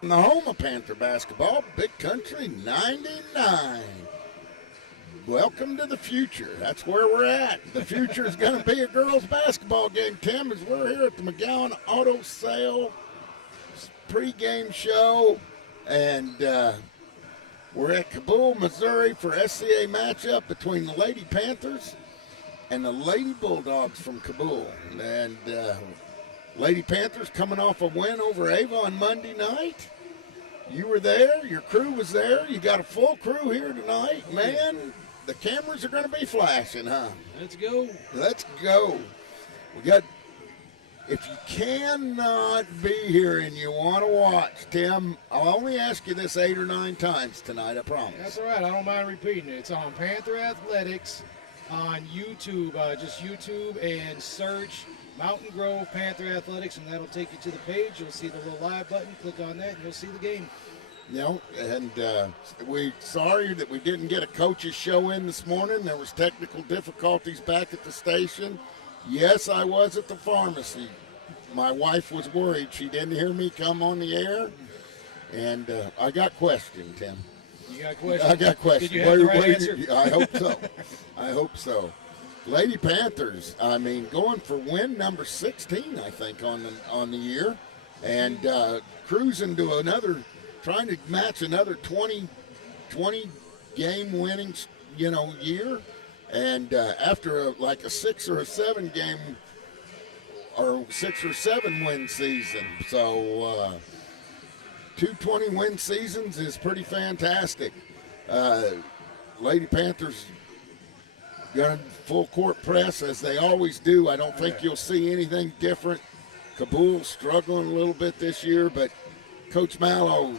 In the home of Panther basketball, Big Country 99. Welcome to the future. That's where we're at. The future is going to be a girls' basketball game, Tim, as we're here at the McGowan Auto Sale pregame show. And we're at Cabool, Missouri for SCA matchup between the Lady Panthers and the Lady Bulldogs from Cabool. And Lady Panthers coming off a win over Ava on Monday night. You were there. Your crew was there. You got a full crew here tonight. Man, the cameras are going to be flashing, huh? Let's go. Let's go. We got, if you cannot be here and you want to watch, Tim, I'll only ask you this 8 or 9 times tonight, I promise. That's all right. I don't mind repeating it. It's on Panther Athletics on YouTube. Just YouTube and search Mountain Grove Panther Athletics, and that'll take you to the page. You'll see the little live button. Click on that, and you'll see the game. You know, and we're sorry that we didn't get a coach's show in this morning. There was technical difficulties back at the station. Yes, I was at the pharmacy. My wife was worried. She didn't hear me come on the air, and I got questioned, Tim. You got questions? I got questions. Did you have the right answer? I hope so. I hope so. Lady Panthers, I mean, going for win number 16, I think, on the year, and cruising to another, trying to match another 20 game winning, year, and after like a 6 or a 7 game or 6 or 7 win season, so 220 win seasons is pretty fantastic. Lady Panthers got full court press as they always do. I don't think you'll see anything different. Cabool struggling a little bit this year, but Coach Mallow,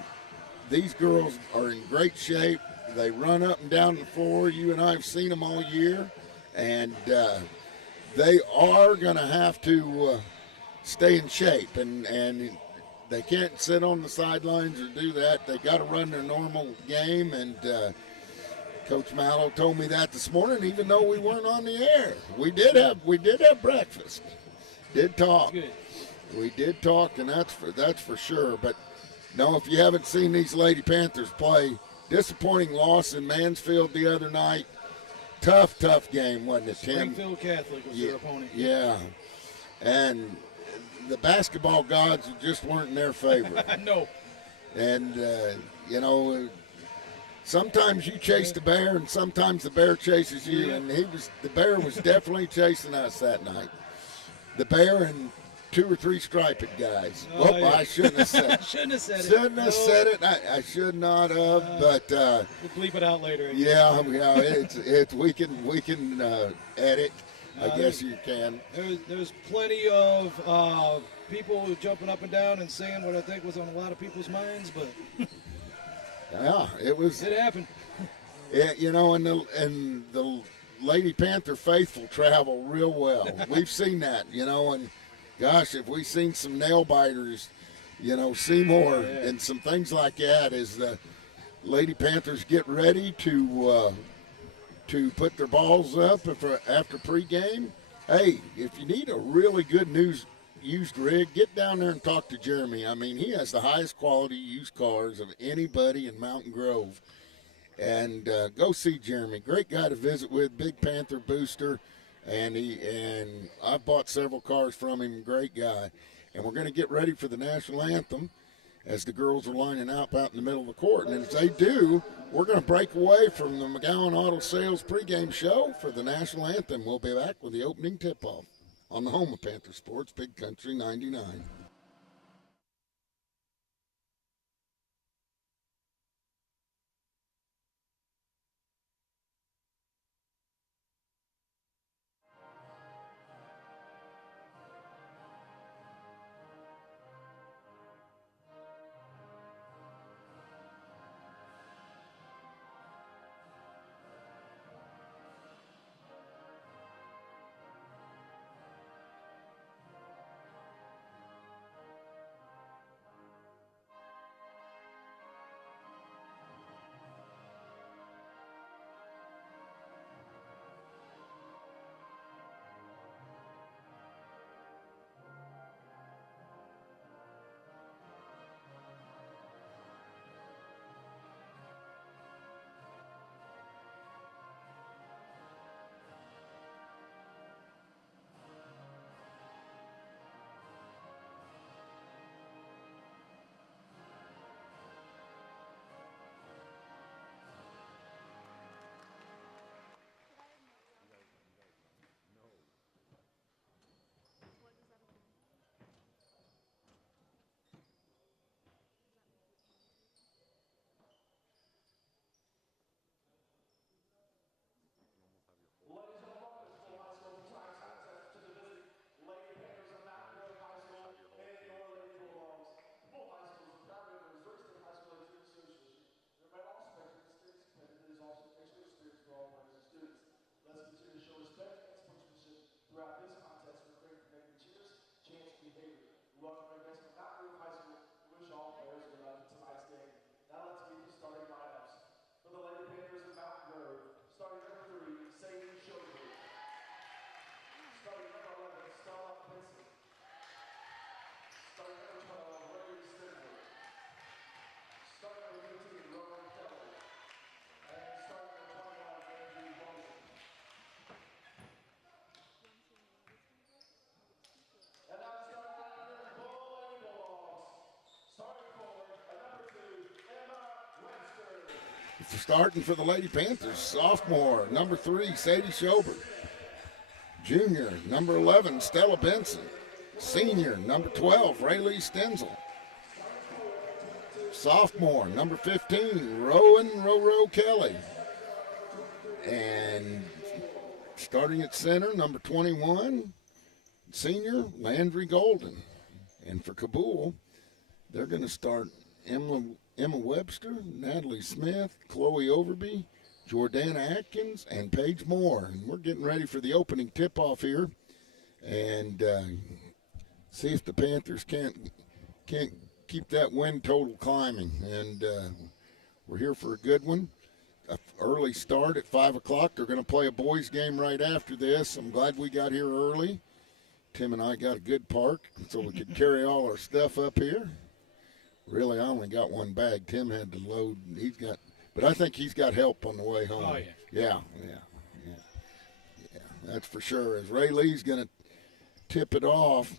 these girls are in great shape. They run up and down the floor. You and I have seen them all year, and they are going to have to stay in shape, and they can't sit on the sidelines or do that. They got to run their normal game, and Coach Mallow told me that this morning, even though we weren't on the air. We did have breakfast. Did talk. Good. We did talk, and that's for sure. But no, if you haven't seen these Lady Panthers play, disappointing loss in Mansfield the other night. Tough game, wasn't it, Tim? Springfield Catholic was their opponent. Yeah, and the basketball gods just weren't in their favor. No. And sometimes you chase the bear, and sometimes the bear chases you. And the bear was definitely chasing us that night. The bear and 2 or 3 striped guys. Oh, yeah. I shouldn't have said it. Shouldn't have said it. Shouldn't have said it. I should not have. But we'll bleep it out later. yeah. It's we can edit. I guess you can. There's plenty of people jumping up and down and saying what I think was on a lot of people's minds, but Yeah, it was. it happened. Yeah, and the Lady Panther faithful travel real well. We've seen that, and gosh, if we've seen some nail biters, Seymour and some things like that, as the Lady Panthers get ready to put their balls up after pregame. Hey, if you need a really good used rig, get down there and talk to Jeremy. I mean, he has the highest quality used cars of anybody in Mountain Grove. And go see Jeremy. Great guy to visit with, big Panther booster. And I bought several cars from him, great guy. And we're going to get ready for the national anthem as the girls are lining up out in the middle of the court. And as they do, we're going to break away from the McGowan Auto Sales pregame show for the national anthem. We'll be back with the opening tip-off on the home of Panther Sports, Big Country 99. starting for the Lady Panthers, sophomore, number 3, Sadie Schober. Junior, number 11, Stella Benson. Senior, number 12, Raylee Stenzel. Sophomore, number 15, Rowan Roro Kelly. And starting at center, number 21, senior, Landry Golden. And for Cabool, they're going to start Emma Webster, Natalie Smith, Chloe Overby, Jordana Atkins, and Paige Moore. And we're getting ready for the opening tip-off here. And see if the Panthers can't keep that win total climbing. And we're here for a good one. An early start at 5 o'clock. They're going to play a boys game right after this. I'm glad we got here early. Tim and I got a good park so we could carry all our stuff up here. Really, I only got one bag. Tim had to load. But I think he's got help on the way home. Oh, Yeah, that's for sure. As Ray Lee's going to tip it off.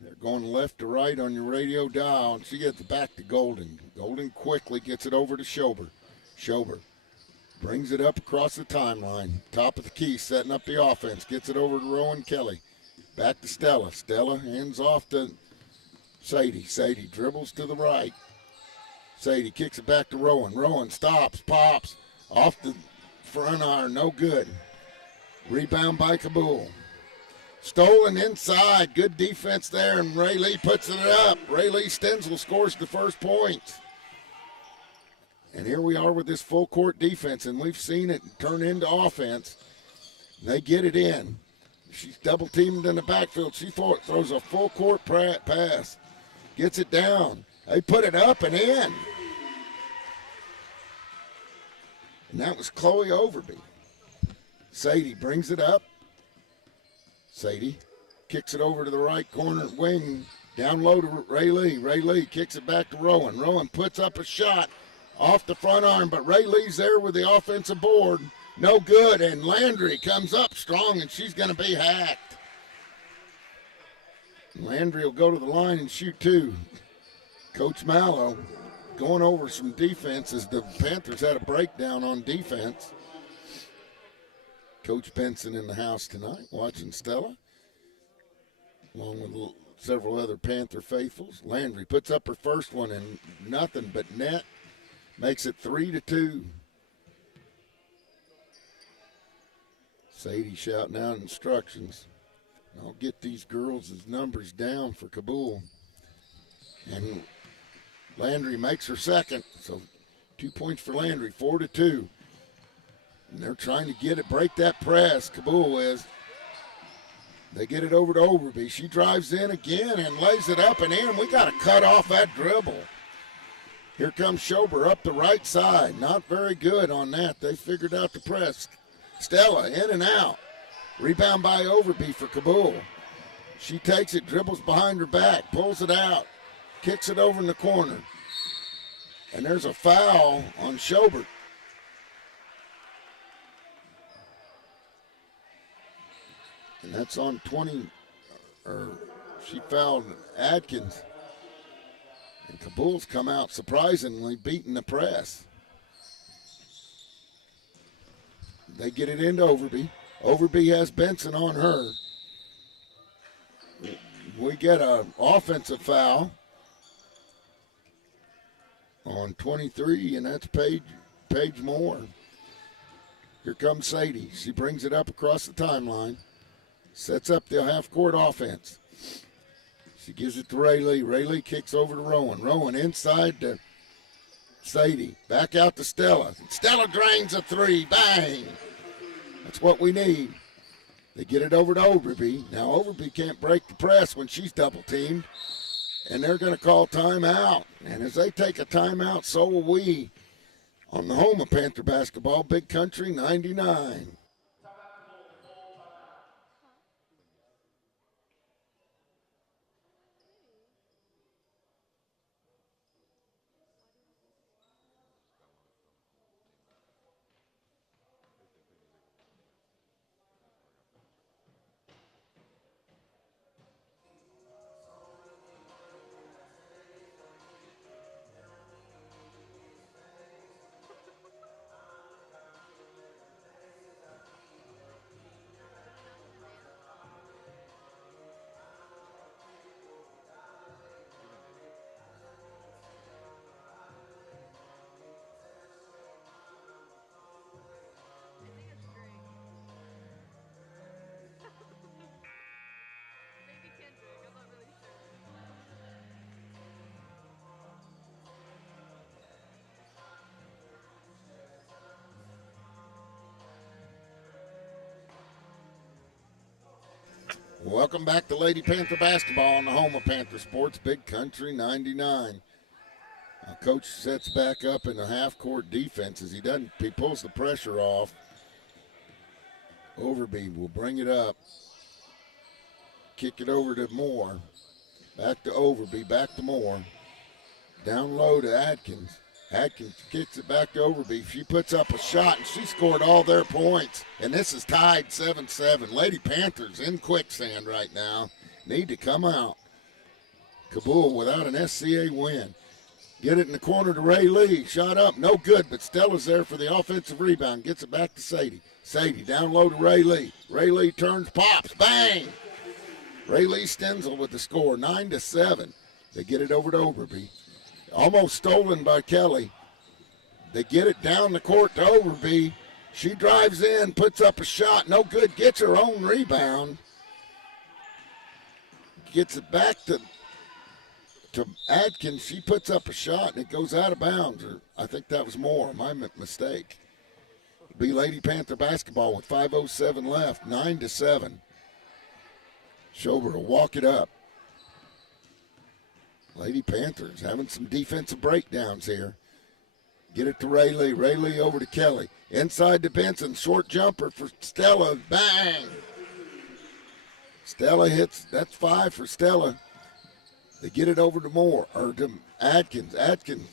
They're going left to right on your radio dial, and she gets it back to Golden. Golden quickly gets it over to Schober. Schober brings it up across the timeline. Top of the key, setting up the offense. Gets it over to Rowan Kelly. Back to Stella. Stella hands off to Sadie. Sadie dribbles to the right. Sadie kicks it back to Rowan. Rowan stops, pops. Off the front iron, no good. Rebound by Cabool. Stolen inside. Good defense there, and Ray Lee puts it up. Ray Lee Stenzel scores the first points. And here we are with this full court defense, and we've seen it turn into offense. They get it in. She's double teamed in the backfield. She throws a full court pass. Gets it down. They put it up and in. And that was Chloe Overby. Sadie brings it up. Sadie kicks it over to the right corner wing. Down low to Ray Lee. Ray Lee kicks it back to Rowan. Rowan puts up a shot off the front arm, but Ray Lee's there with the offensive board. No good, and Landry comes up strong, and she's going to be hacked. Landry will go to the line and shoot 2. Coach Mallow going over some defense as the Panthers had a breakdown on defense. Coach Benson in the house tonight watching Stella, along with several other Panther faithfuls. Landry puts up her first one and nothing but net. Makes it 3-2. Sadie shouting out instructions. I'll get these girls' numbers down for Cabool. And Landry makes her second. So 2 points for Landry, 4-2. And they're trying to get it, break that press. Cabool is. They get it over to Overby. She drives in again and lays it up and in. We got to cut off that dribble. Here comes Schober up the right side. Not very good on that. They figured out the press. Stella in and out. Rebound by Overby for Cabool. She takes it, dribbles behind her back, pulls it out, kicks it over in the corner. And there's a foul on Schober. And that's on 20, she fouled Atkins. And Cabool's come out surprisingly beating the press. They get it into Overby. Overby has Benson on her. We get an offensive foul on 23, and that's Paige Moore. Here comes Sadie. She brings it up across the timeline. Sets up the half-court offense. She gives it to Ray Lee. Ray Lee kicks over to Rowan. Rowan inside to Sadie. Back out to Stella. Stella drains a 3. Bang! That's what we need. They get it over to Overby. Now Overby can't break the press when she's double-teamed. And they're going to call timeout. And as they take a timeout, so will we. On the home of Panther basketball, Big Country 99. Welcome back to Lady Panther basketball on the home of Panther Sports, Big Country 99. Coach sets back up in the half-court defense as he pulls the pressure off. Overby will bring it up. Kick it over to Moore. Back to Overby, back to Moore. Down low to Adkins. Adkins kicks it back to Overby. She puts up a shot, and she scored all their points. And this is tied 7-7. Lady Panthers in quicksand right now. Need to come out. Cabool without an SCA win. Get it in the corner to Ray Lee. Shot up, no good, but Stella's there for the offensive rebound. Gets it back to Sadie. Sadie down low to Ray Lee. Ray Lee turns, pops, bang! Ray Lee Stenzel with the score, 9-7. They get it over to Overby. Almost stolen by Kelly. They get it down the court to Overby. She drives in, puts up a shot, no good, gets her own rebound. Gets it back to Adkins. She puts up a shot and it goes out of bounds. Or I think that was Moore, my mistake. Be Lady Panther basketball with 5:07 left, 9-7. Schober will walk it up. Lady Panthers having some defensive breakdowns here. Get it to Ray Lee. Ray Lee over to Kelly. Inside to Benson. Short jumper for Stella. Bang! Stella hits. That's 5 for Stella. They get it over to Moore. Or to Adkins. Adkins.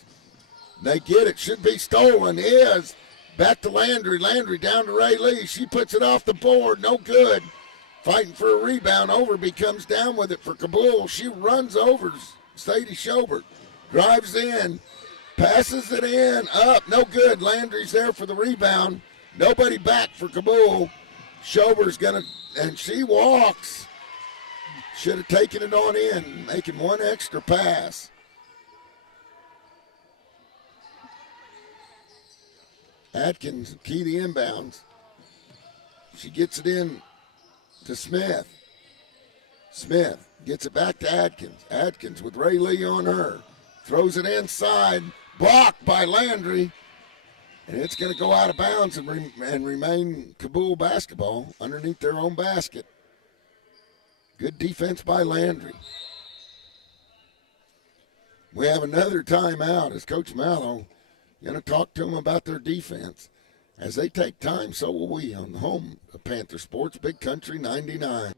They get it. Should be stolen. Is. Back to Landry. Landry down to Ray Lee. She puts it off the board. No good. Fighting for a rebound. Overby comes down with it for Cabool. She runs over Sadie Schobert. Drives in. Passes it in. Up. No good. Landry's there for the rebound. Nobody back for Cabool. Schobert's going to, and she walks. Should have taken it on in. Making one extra pass. Atkins, key the inbounds. She gets it in to Smith. Smith gets it back to Adkins. Adkins with Ray Lee on her. Throws it inside. Blocked by Landry. And it's going to go out of bounds and remain Cabool basketball underneath their own basket. Good defense by Landry. We have another timeout as Coach Mallow going to talk to them about their defense. As they take time, so will we on the home of Panther Sports, Big Country 99.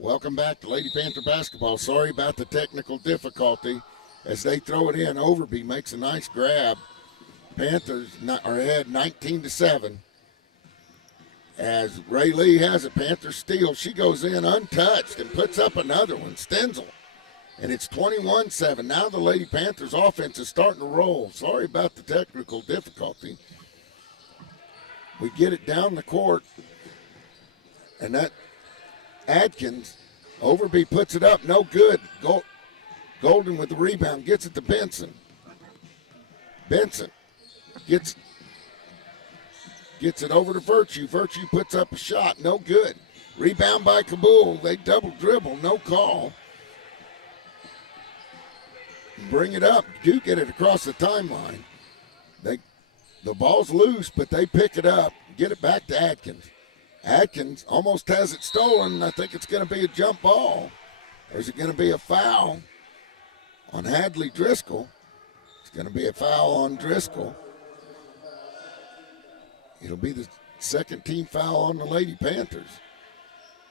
Welcome back to Lady Panther basketball. Sorry about the technical difficulty as they throw it in. Overby makes a nice grab. Panthers are ahead 19-7. As Ray Lee has it, Panthers steal. She goes in untouched and puts up another one. Stenzel. And it's 21-7. Now the Lady Panthers offense is starting to roll. Sorry about the technical difficulty. We get it down the court. And that Adkins, Overby puts it up, no good. Golden with the rebound, gets it to Benson. Benson gets it over to Virtue. Virtue puts up a shot, no good. Rebound by Cabool. They double dribble, no call. Bring it up, do get it across the timeline. The ball's loose, but they pick it up, get it back to Adkins. Atkins almost has it stolen. I think it's going to be a jump ball. Or is it going to be a foul on Hadley Driscoll? It's going to be a foul on Driscoll. It'll be the second team foul on the Lady Panthers.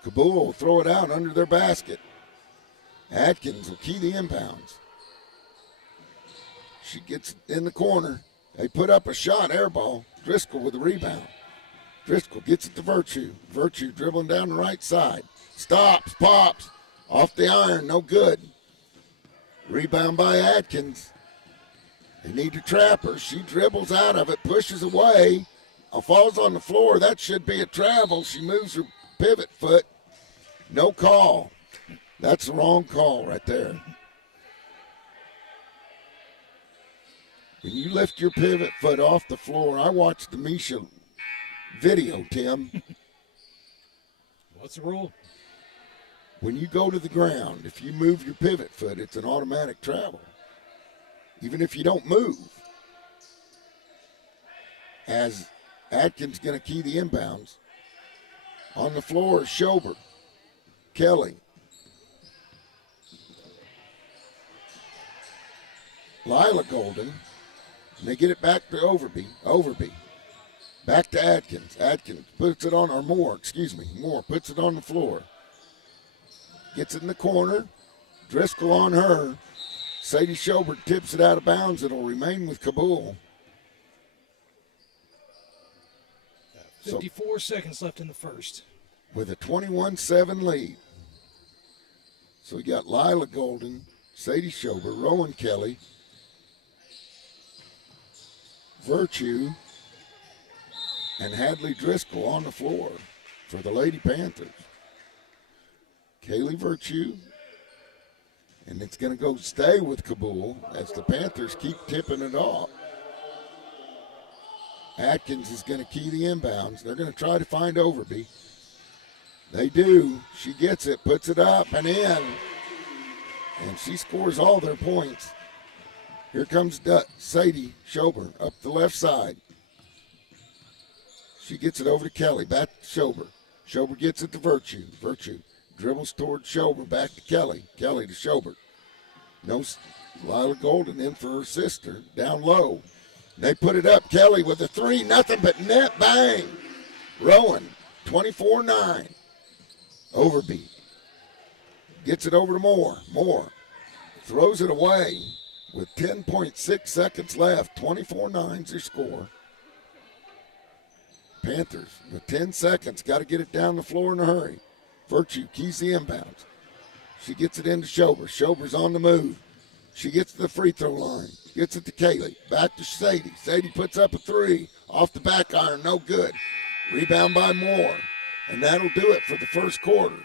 Cabool will throw it out under their basket. Atkins will key the inbounds. She gets it in the corner. They put up a shot, air ball. Driscoll with the rebound. Driscoll gets it to Virtue. Virtue dribbling down the right side. Stops, pops. Off the iron, no good. Rebound by Atkins. They need to trap her. She dribbles out of it, pushes away. Falls on the floor. That should be a travel. She moves her pivot foot. No call. That's the wrong call right there. When you lift your pivot foot off the floor, I watched the Misha video, Tim. What's the rule? When you go to the ground, if you move your pivot foot, it's an automatic travel. Even if you don't move. As Atkins going to key the inbounds. On the floor, Schober. Kelly. Lila Golden. And they get it back to Overby. Overby. Back to Atkins. Atkins puts it on, or Moore puts it on the floor. Gets it in the corner. Driscoll on her. Sadie Schober tips it out of bounds. It'll remain with Cabool. 54 seconds left in the first. With a 21-7 lead. So we got Lila Golden, Sadie Schober, Rowan Kelly, Virtue, and Hadley Driscoll on the floor for the Lady Panthers. Kaylee Virtue, and it's going to go stay with Cabool as the Panthers keep tipping it off. Atkins is going to key the inbounds. They're going to try to find Overby. They do. She gets it, puts it up and in, and she scores all their points. Here comes Sadie Schober up the left side. She gets it over to Kelly, back to Schober. Schober gets it to Virtue. Virtue dribbles toward Schober, back to Kelly. Kelly to Schober. No, Lila Golden in for her sister, down low. They put it up. Kelly with a three, nothing but net, bang. Rowan, 24-9. Overby. Gets it over to Moore. Moore throws it away with 10.6 seconds left. 24-9's their score. Panthers with 10 seconds. Got to get it down the floor in a hurry. Virtue keys the inbounds. She gets it into Schober. Schober's on the move. She gets to the free throw line. Gets it to Kaylee. Back to Sadie. Sadie puts up a three. Off the back iron. No good. Rebound by Moore. And that'll do it for the first quarter.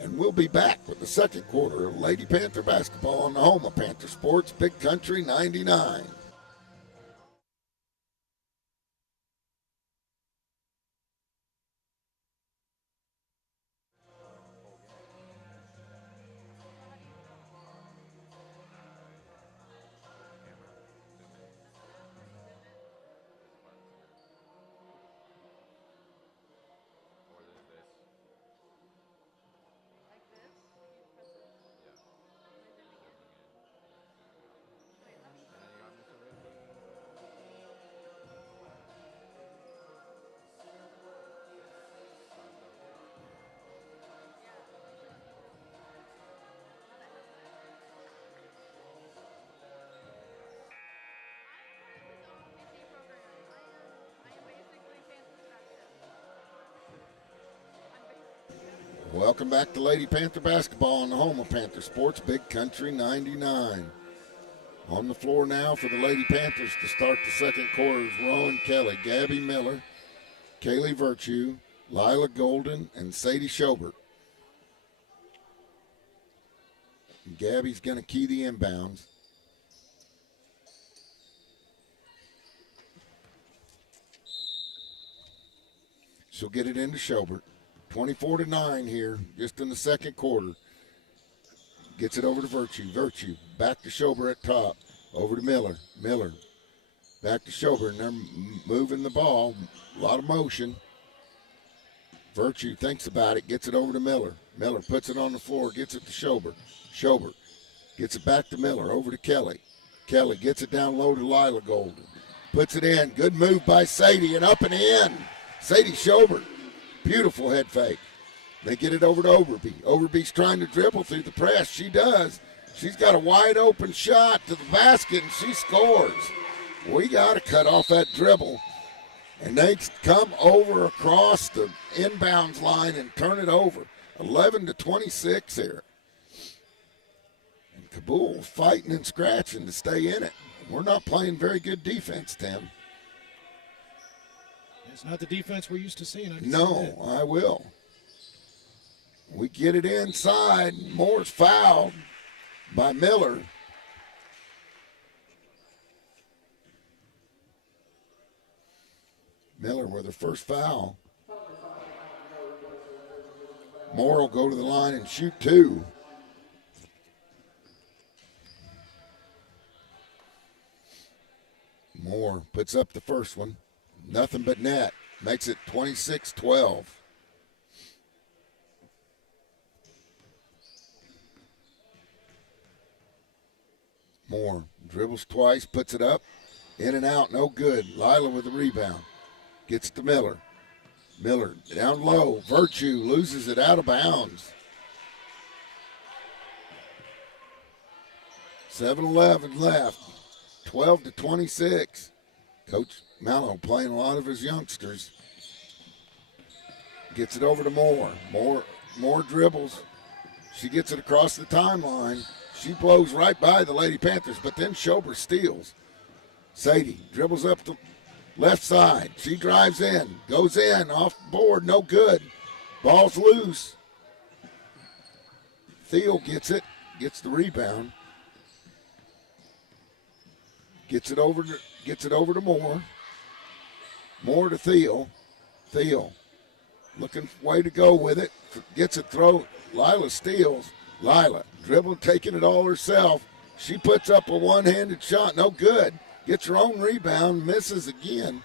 And we'll be back with the second quarter of Lady Panther basketball on the home of Panther Sports, Big Country 99. Welcome back to Lady Panther basketball on the home of Panther Sports, Big Country 99. On the floor now for the Lady Panthers to start the second quarter is Rowan Kelly, Gabby Miller, Kaylee Virtue, Lila Golden, and Sadie Schobert. Gabby's going to key the inbounds. She'll get it into Schobert. 24-9 here, just in the second quarter. Gets it over to Virtue. Virtue back to Schobert at top. Over to Miller. Miller back to Schobert, and they're moving the ball. A lot of motion. Virtue thinks about it, gets it over to Miller. Miller puts it on the floor, gets it to Schobert. Schobert gets it back to Miller, over to Kelly. Kelly gets it down low to Lila Golden. Puts it in. Good move by Sadie, and up and in. Sadie Schobert. Beautiful head fake. They get it over to Overby. Overby's trying to dribble through the press. She does. She's got a wide open shot to the basket, and she scores. We got to cut off that dribble. And they come over across the inbounds line and turn it over. 11-26 here. And Cabool fighting and scratching to stay in it. We're not playing very good defense, Tim. It's not the defense we're used to seeing. No, I will. We get it inside. Moore's fouled by Miller. Miller with her first foul. Moore will go to the line and shoot two. Moore puts up the first one. Nothing but net. Makes it 26-12. Moore dribbles twice, puts it up. In and out, no good. Lila with the rebound. Gets to Miller. Miller down low. Virtue loses it out of bounds. 7-11 left. 12-26. Coach Mallow playing a lot of his youngsters. Gets it over to Moore. Moore dribbles. She gets it across the timeline. She blows right by the Lady Panthers, but then Schobert steals. Sadie dribbles up the left side. She drives in. Goes in. Off board. No good. Ball's loose. Thiel gets it. Gets the rebound. Gets it over to Moore. Moore to Thiel. Thiel looking way to go with it. Gets it thrown. Lila steals. Lila dribble, taking it all herself. She puts up a one-handed shot. No good. Gets her own rebound. Misses again.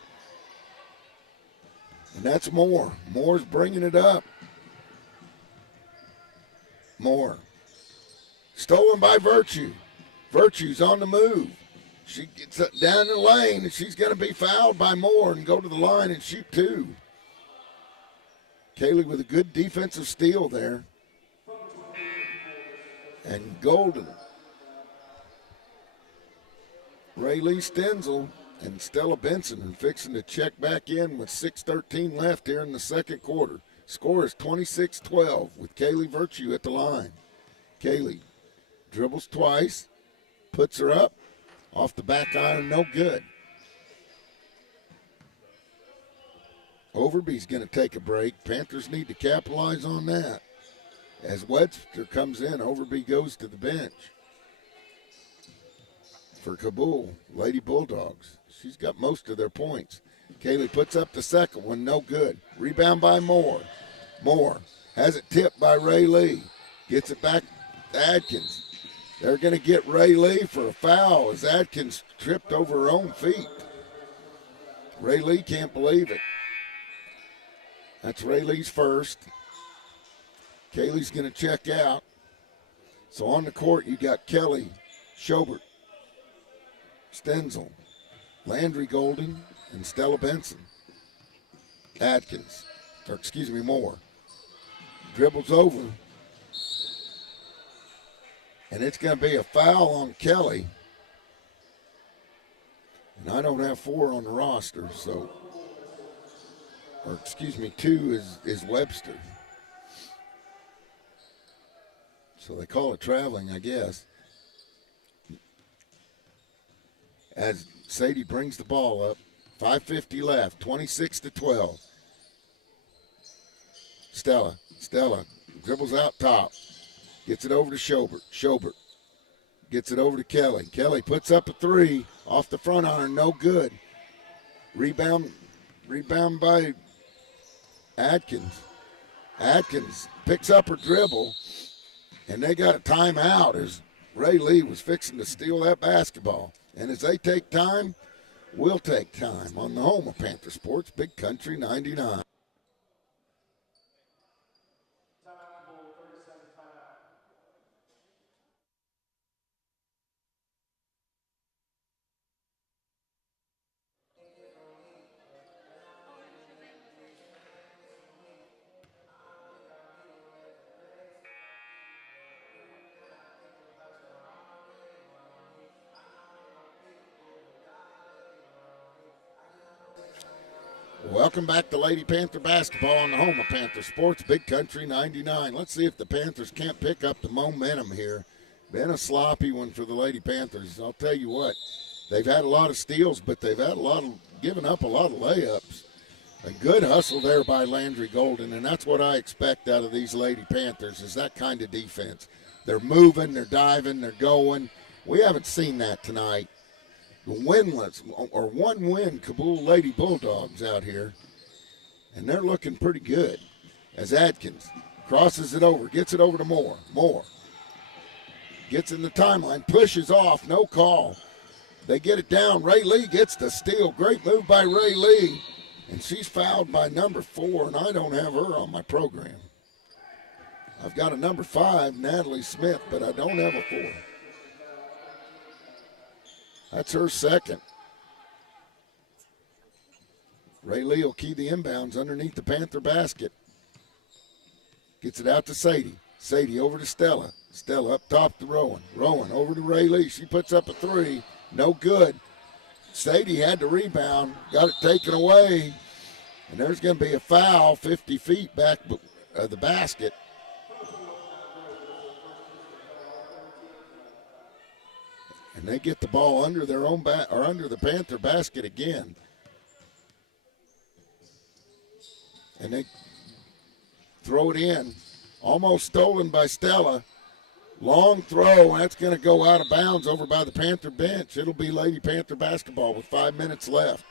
And that's Moore. Moore's bringing it up. Moore. Stolen by Virtue. Virtue's on the move. She gets down the lane, and she's going to be fouled by Moore and go to the line and shoot two. Kaylee with a good defensive steal there. And Golden. Raylee Stenzel and Stella Benson are fixing to check back in with 6:13 left here in the second quarter. Score is 26-12 with Kaylee Virtue at the line. Kaylee dribbles twice, puts her up. Off the back iron, no good. Overby's going to take a break. Panthers need to capitalize on that. As Webster comes in, Overby goes to the bench. For Cabool, Lady Bulldogs. She's got most of their points. Kaylee puts up the second one, no good. Rebound by Moore. Moore has it tipped by Ray Lee. Gets it back to Adkins. They're going to get Ray Lee for a foul as Adkins tripped over her own feet. Ray Lee can't believe it. That's Ray Lee's first. Kaylee's going to check out. So on the court, you got Kelly, Schobert, Stenzel, Landry Golden, and Stella Benson. Moore. Dribbles over. And it's going to be a foul on Kelly. And I don't have 4 on the roster, so, 2 is Webster. So they call it traveling, I guess. As Sadie brings the ball up, 5:50 left, 26-12. Stella dribbles out top, gets it over to Schobert gets it over to Kelly. Kelly puts up a three off the front iron, no good. Rebound by Atkins. Atkins picks up her dribble, and they got a timeout as Ray Lee was fixing to steal that basketball. And as they take time, we'll take time on the home of Panther Sports, Big Country 99. Welcome back to Lady Panther basketball on the home of Panther Sports, Big Country 99. Let's see if the Panthers can't pick up the momentum here. Been a sloppy one for the Lady Panthers. I'll tell you what, they've had a lot of steals, but they've had given up a lot of layups. A good hustle there by Landry Golden, and that's what I expect out of these Lady Panthers is that kind of defense. They're moving, they're diving, they're going. We haven't seen that tonight. The winless, or one-win Cabool Lady Bulldogs out here, and they're looking pretty good as Atkins crosses it over, gets it over to Moore. Moore gets in the timeline, pushes off, no call. They get it down. Ray Lee gets the steal. Great move by Ray Lee, and she's fouled by number 4, and I don't have her on my program. I've got a number 5, Natalie Smith, but I don't have a 4. That's her second. Ray Lee will key the inbounds underneath the Panther basket. Gets it out to Sadie. Sadie over to Stella. Stella up top to Rowan. Rowan over to Ray Lee. She puts up a 3. No good. Sadie had the rebound. Got it taken away. And there's going to be a foul 50 feet back of the basket. And they get the ball under their own or under the Panther basket again. And they throw it in. Almost stolen by Stella. Long throw, and that's going to go out of bounds over by the Panther bench. It'll be Lady Panther basketball with 5 minutes left.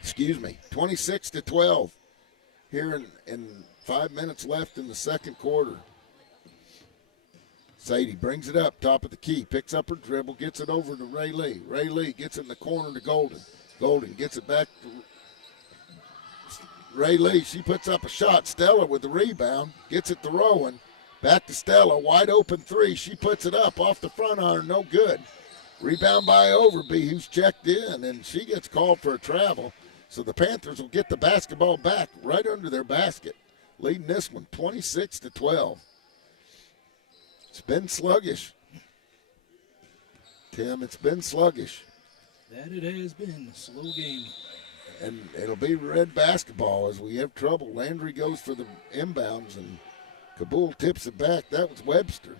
Excuse me. 26-12 here in 5 minutes left in the second quarter. Sadie brings it up, top of the key, picks up her dribble, gets it over to Ray Lee. Ray Lee gets it in the corner to Golden. Golden gets it back to Ray Lee. She puts up a shot. Stella with the rebound, gets it to Rowan. Back to Stella, wide open 3. She puts it up off the front iron, no good. Rebound by Overby, who's checked in, and she gets called for a travel. So the Panthers will get the basketball back right under their basket, leading this one 26-12. It's been sluggish. Tim, it's been sluggish. That it has been. A slow game. And it'll be red basketball as we have trouble. Landry goes for the inbounds, and Cabool tips it back. That was Webster.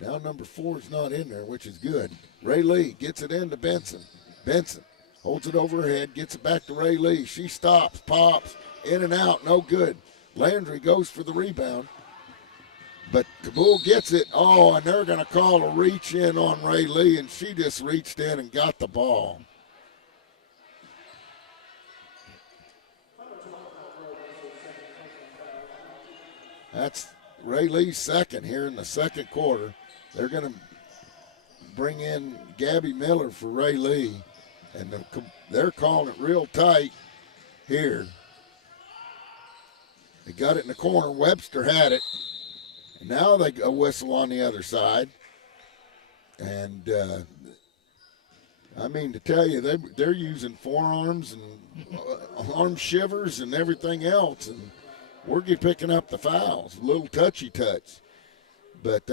Now number 4 is not in there, which is good. Ray Lee gets it into Benson. Benson holds it over her head, gets it back to Ray Lee. She stops, pops, in and out, no good. Landry goes for the rebound, but Cabool gets it. Oh, and they're going to call a reach in on Ray Lee, and she just reached in and got the ball. That's Ray Lee's second here in the second quarter. They're going to bring in Gabby Miller for Ray Lee, and they're calling it real tight here. They got it in the corner. Webster had it. And now they go whistle on the other side. And, I mean, to tell you, they're using forearms and arm shivers and everything else. And we're picking up the fouls. A little touchy touch. But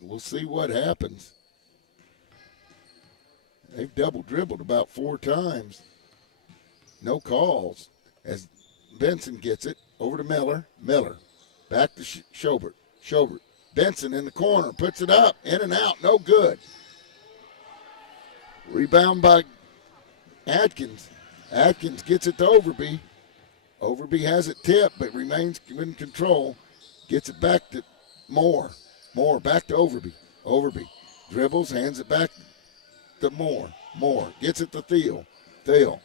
we'll see what happens. They've double dribbled about 4 times. No calls. as Benson gets it over to Miller. Miller back to Schobert. Schobert. Benson in the corner, puts it up, in and out, no good. Rebound by Atkins. Atkins gets it to Overby. Overby has it tipped, but remains in control. Gets it back to Moore. Moore back to Overby. Overby dribbles, hands it back to Moore. Moore gets it to Thiel. Thiel.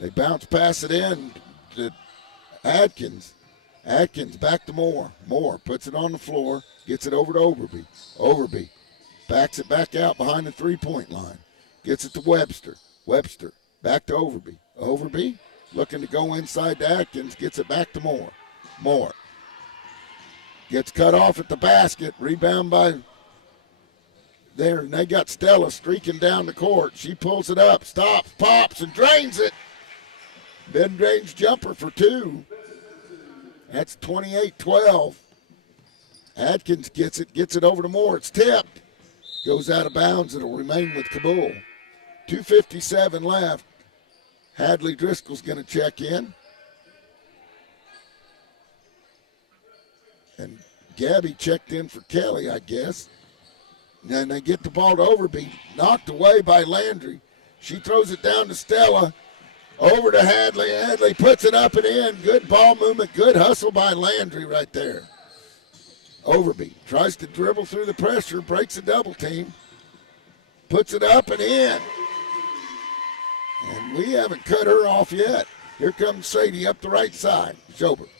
They bounce pass it in to Atkins. Atkins back to Moore. Moore puts it on the floor, gets it over to Overby. Overby backs it back out behind the three-point line. Gets it to Webster. Webster back to Overby. Overby looking to go inside to Atkins, gets it back to Moore. Moore gets cut off at the basket. Rebound by there, and they got Stella streaking down the court. She pulls it up, stops, pops, and drains it. Mid-range jumper for two. That's 28-12. Atkins gets it over to Moore. It's tipped. Goes out of bounds. It'll remain with Cabool. 2:57 left. Hadley Driscoll's going to check in. And Gabby checked in for Kelly, I guess. And they get the ball to Overby. Knocked away by Landry. She throws it down to Stella. Over to Hadley. Hadley puts it up and in. Good ball movement. Good hustle by Landry right there. Overby tries to dribble through the pressure. Breaks a double team. Puts it up and in. And we haven't cut her off yet. Here comes Sadie up the right side. Schobert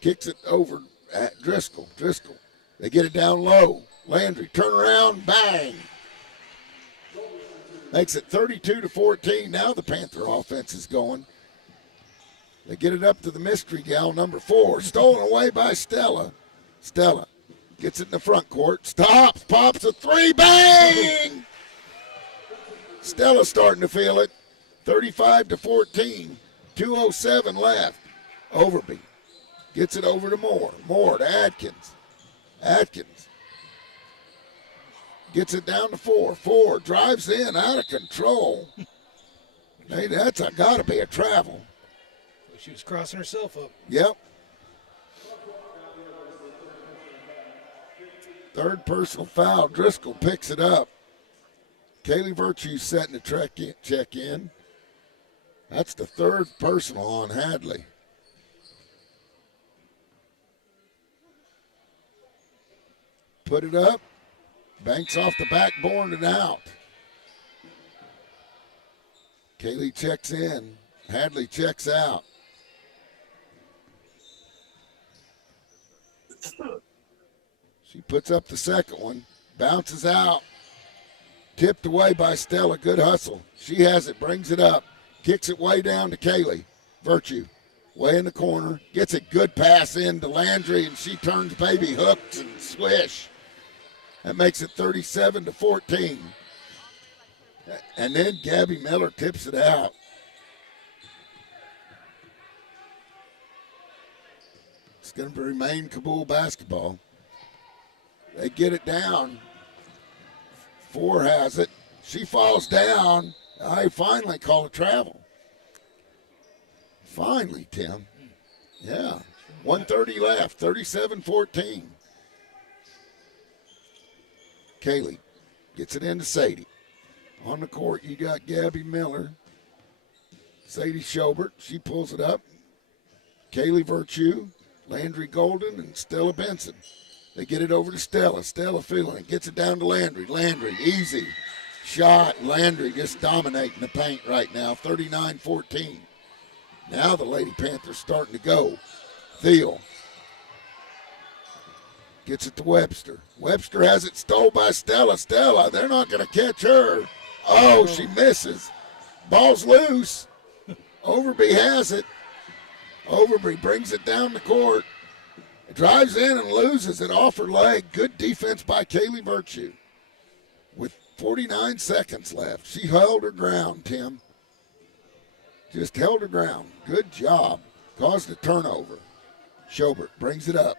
kicks it over at Driscoll. Driscoll. They get it down low. Landry turn around. Bang. Makes it 32-14. Now the Panther offense is going. They get it up to the mystery gal, number 4. Stolen away by Stella. Stella gets it in the front court. Stops, pops a three. Bang! Stella starting to feel it. 35-14. 2:07 left. Overby gets it over to Moore. Moore to Atkins. Atkins gets it down to 4. 4 drives in, out of control. Hey, that's got to be a travel. She was crossing herself up. Yep. Third personal foul. Driscoll picks it up. Kaylee Virtue setting the check in. That's the third personal on Hadley. Put it up. Banks off the backboard and out. Kaylee checks in. Hadley checks out. She puts up the second one. Bounces out. Tipped away by Stella. Good hustle. She has it. Brings it up. Kicks it way down to Kaylee. Virtue. Way in the corner. Gets a good pass in to Landry, and she turns baby hooks and swish. That makes it 37-14. And then Gabby Miller tips it out. It's going to remain Cabool basketball. They get it down. 4 has it. She falls down. I finally call a travel. Finally, Tim. Yeah. 1:30 left. 37-14. Kaylee gets it into Sadie. On the court, you got Gabby Miller. Sadie Schobert. She pulls it up. Kaylee Virtue, Landry Golden, and Stella Benson. They get it over to Stella. Stella feeling it. Gets it down to Landry. Landry, easy shot. Landry just dominating the paint right now. 39-14. Now the Lady Panthers starting to go. Thiel gets it to Webster. Webster has it stole by Stella. Stella, they're not going to catch her. Oh, she misses. Ball's loose. Overby has it. Overby brings it down the court. Drives in and loses it off her leg. Good defense by Kaylee Virtue. With 49 seconds left. She held her ground, Tim. Just held her ground. Good job. Caused a turnover. Schobert brings it up.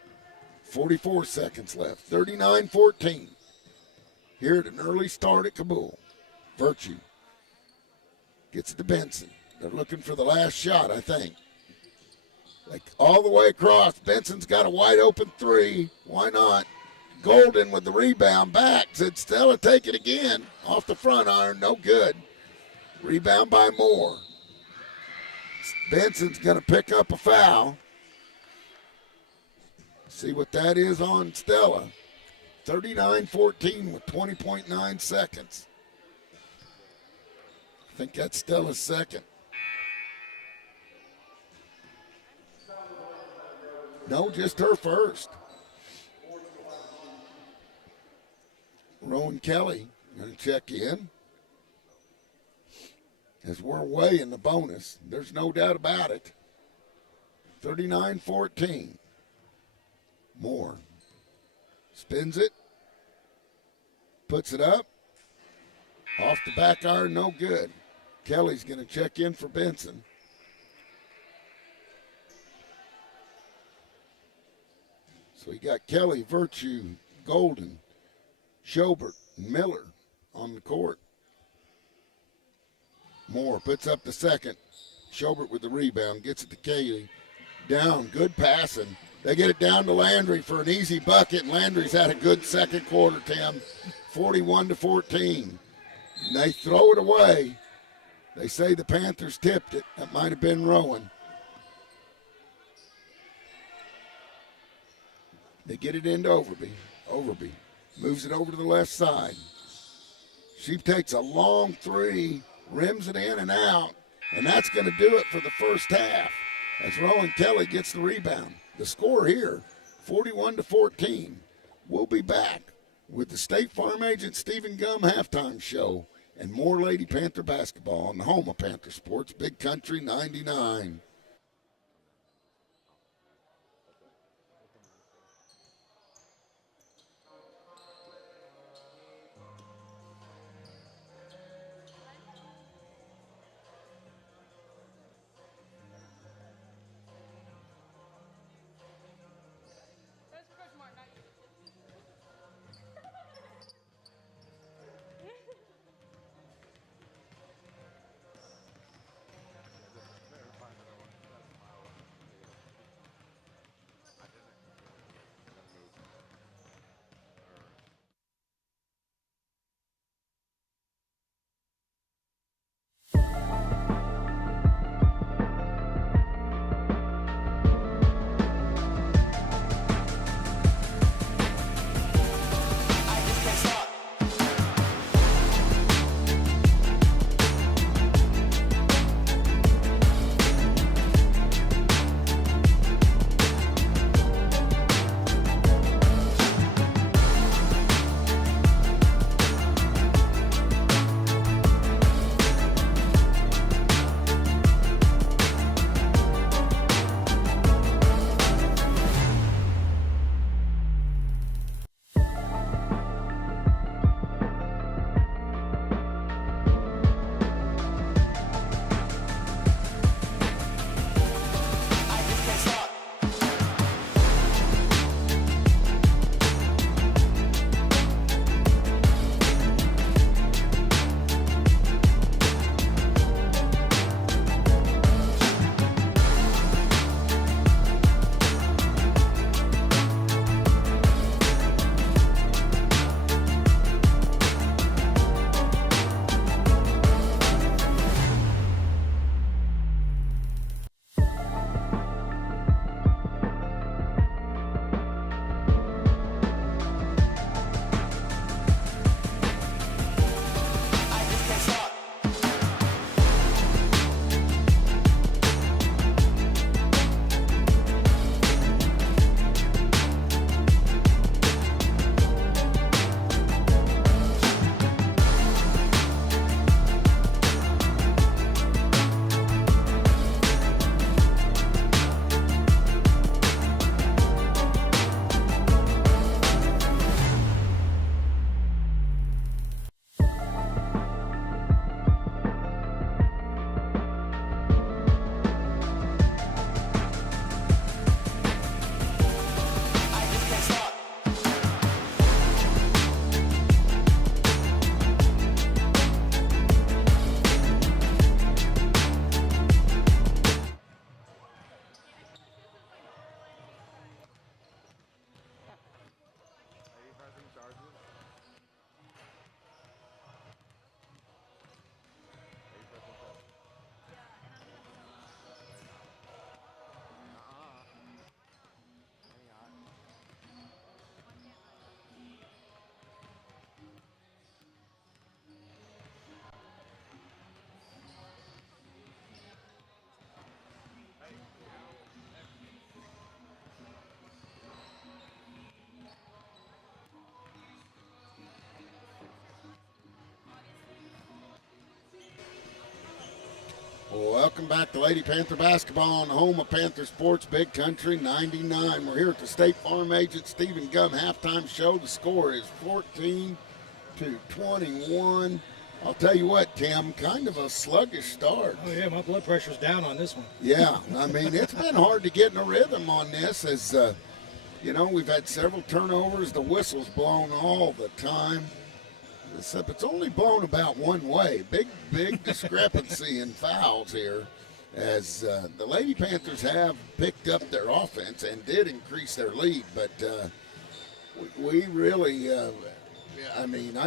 44 seconds left. 39-14. Here at an early start at Cabool. Virtue gets it to Benson. They're looking for the last shot, I think. Like all the way across. Benson's got a wide open three. Why not? Golden with the rebound back. Said Stella take it again. Off the front iron. No good. Rebound by Moore. Benson's going to pick up a foul. See what that is on Stella. 39-14 with 20.9 seconds. I think that's Stella's second. No, just her first. Rowan Kelly going to check in. As we're way in the bonus. There's no doubt about it. 39-14. Moore spins it. Puts it up. Off the back iron, no good. Kelly's going to check in for Benson. So you got Kelly, Virtue, Golden, Schobert, and Miller on the court. Moore puts up the second. Schobert with the rebound, gets it to Kelly. Down, good passing. They get it down to Landry for an easy bucket, and Landry's had a good second quarter, Tim. 41-14. And they throw it away. They say the Panthers tipped it. That might have been Rowan. They get it into Overby. Overby moves it over to the left side. She takes a long three, rims it in and out, and that's going to do it for the first half as Rowan Kelly gets the rebound. The score here, 41-14. We'll be back with the State Farm Agent Stephen Gum halftime show and more Lady Panther basketball on the home of Panther Sports, Big Country 99. welcome back to Lady Panther basketball on the home of Panther Sports, Big Country 99. We're here at the State Farm Agent Stephen Gum halftime show. The score is 14-21. I'll tell you what, Tim, kind of a sluggish start. Oh, yeah, my blood pressure's down on this one. Yeah, I mean, it's been hard to get in a rhythm on this as, we've had several turnovers. The whistle's blown all the time. Except it's only blown about one way. Big discrepancy in fouls here as the Lady Panthers have picked up their offense and did increase their lead. But we really, I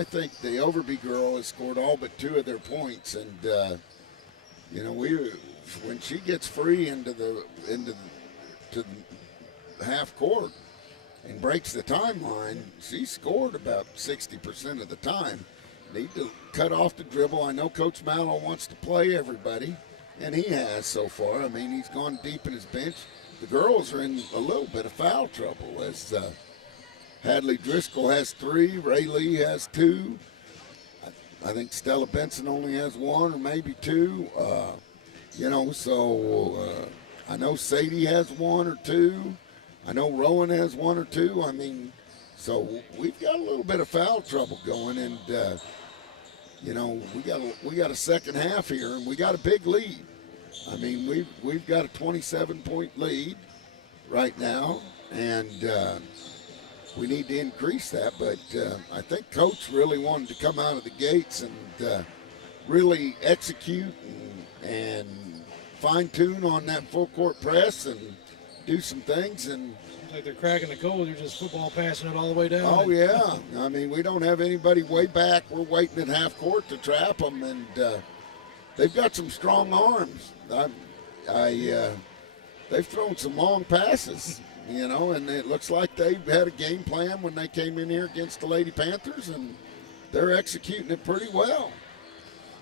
think the Overby girl has scored all but 2 of their points. And, when she gets free into the half court, and breaks the timeline, she scored about 60% of the time. Need to cut off the dribble. I know Coach Mallow wants to play everybody, and he has so far. I mean, he's gone deep in his bench. The girls are in a little bit of foul trouble as Hadley Driscoll has 3, Ray Lee has 2. I think Stella Benson only has 1 or maybe 2. I know Sadie has 1 or 2. I know Rowan has 1 or 2. I mean, so we've got a little bit of foul trouble going, and we got a second half here, and we got a big lead. I mean, we've got a 27-point lead right now, and we need to increase that. But I think Coach really wanted to come out of the gates and really execute and fine-tune on that full-court press and do some things. And it's like they're cracking the code. They're just football passing it all the way down. Oh, yeah. I mean, we don't have anybody way back. We're waiting at half court to trap them, and they've got some strong arms. They've thrown some long passes, and it looks like they've had a game plan when they came in here against the Lady Panthers, and they're executing it pretty well.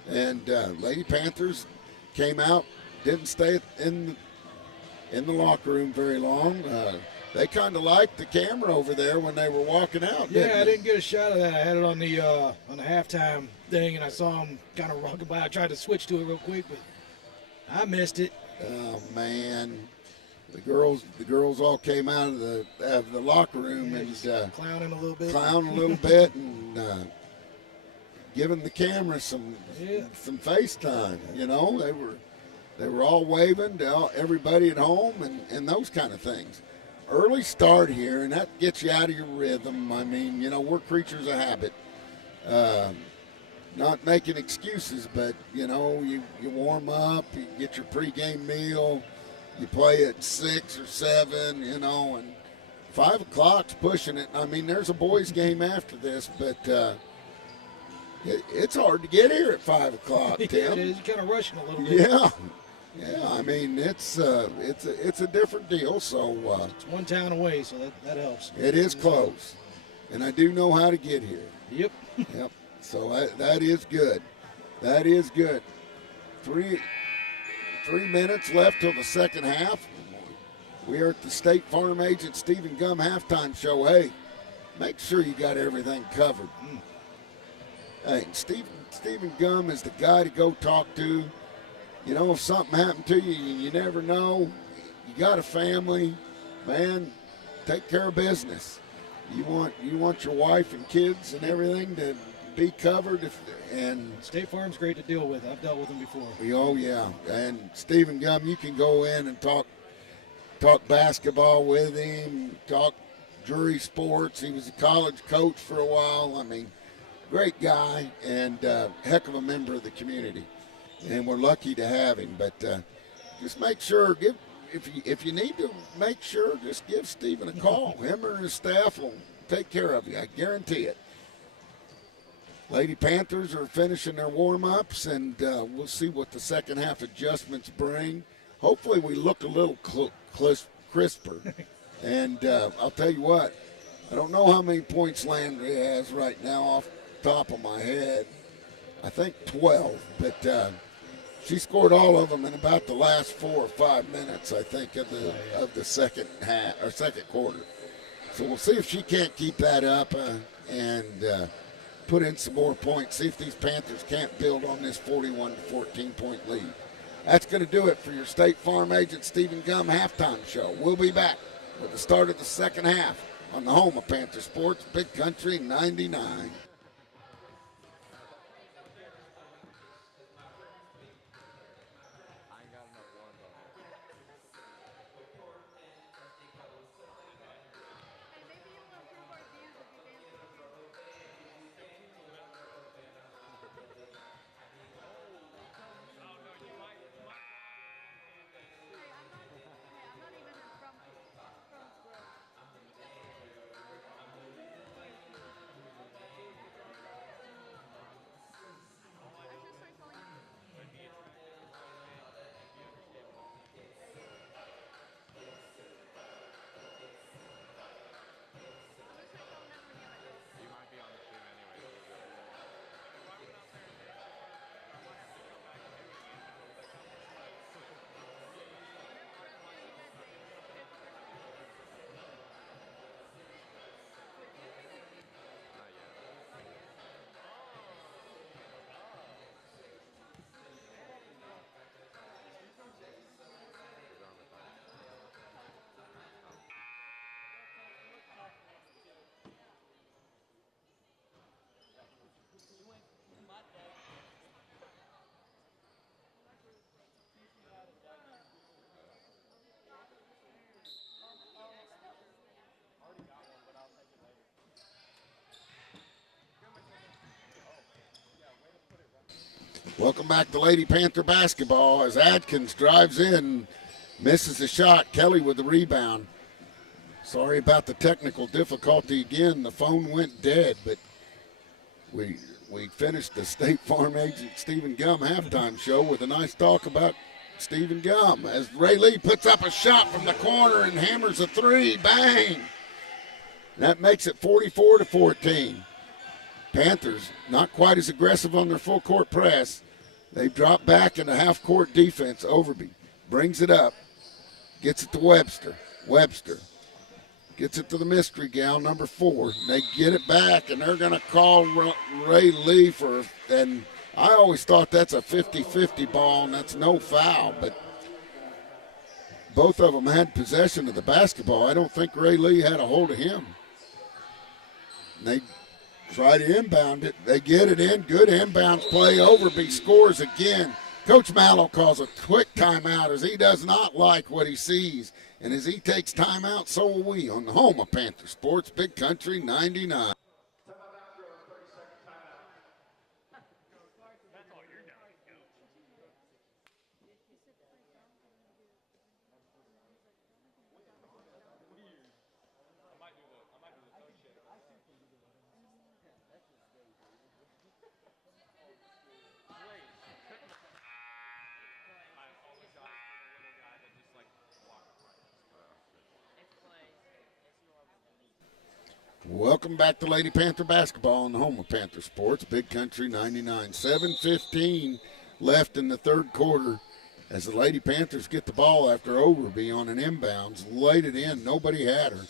And Lady Panthers came out, didn't stay in the locker room very long. They kind of liked the camera over there when they were walking out. Yeah, I didn't get a shot of that. I had it on the halftime thing, and I saw them kind of rocking by. I tried to switch to it real quick, but I missed it. Oh man, the girls all came out of the locker room and clowning a little bit, and giving the camera some FaceTime. They were all waving to everybody at home and those kind of things. Early start here, and that gets you out of your rhythm. I mean, we're creatures of habit. Not making excuses, but, you warm up, you get your pregame meal, you play at 6 or 7, and 5 o'clock's pushing it. I mean, there's a boys' game after this, but it's hard to get here at 5 o'clock, Tim. Yeah, it is. You're kind of rushing a little bit. Yeah, I mean, it's a different deal. So it's one town away, so that helps. It is close, and I do know how to get here. Yep. So that is good. That is good. 3 minutes left till the second half. We are at the State Farm Agent Stephen Gum halftime show. Hey, make sure you got everything covered. Hey, Stephen Gum is the guy to go talk to. If something happened to you, you never know. You got a family, man, take care of business. You want your wife and kids and everything to be covered. And State Farm's great to deal with. I've dealt with them before. Oh, yeah. And Stephen Gum, you can go in and talk basketball with him, talk jury sports. He was a college coach for a while. I mean, great guy and heck of a member of the community. And we're lucky to have him. But just make sure, if you need to make sure, just give Stephen a call. Him or his staff will take care of you. I guarantee it. Lady Panthers are finishing their warm-ups, and we'll see what the second half adjustments bring. Hopefully we look a little crisper. And I'll tell you what, I don't know how many points Landry has right now off the top of my head. I think 12, but she scored all of them in about the last 4 or 5 minutes, I think, of the second half or second quarter. So we'll see if she can't keep that up and put in some more points. See if these Panthers can't build on this 41-14 point lead. That's going to do it for your State Farm Agent Stephen Gum halftime show. We'll be back with the start of the second half on the home of Panther Sports, Big Country 99. Welcome back to Lady Panther basketball as Adkins drives in, misses the shot. Kelly with the rebound. Sorry about the technical difficulty again. The phone went dead, but we finished the State Farm Agent Stephen Gum halftime show with a nice talk about Stephen Gum as Ray Lee puts up a shot from the corner and hammers a three. Bang! That makes it 44-14. Panthers not quite as aggressive on their full court press. They drop back into half-court defense. Overby brings it up, gets it to Webster. Webster gets it to the mystery gal, number 4. They get it back, and they're going to call Ray Lee for, and I always thought that's a 50-50 ball, and that's no foul, but both of them had possession of the basketball. I don't think Ray Lee had a hold of him. And they try to inbound it. They get it in. Good inbounds play. Overby scores again. Coach Mallow calls a quick timeout as he does not like what he sees. And as he takes timeout, so will we on the home of Panther Sports, Big Country 99. Welcome back to Lady Panther basketball on the home of Panther Sports, Big Country 99. 7:15 left in the third quarter as the Lady Panthers get the ball after Overby on an inbounds. Laid it in. Nobody had her.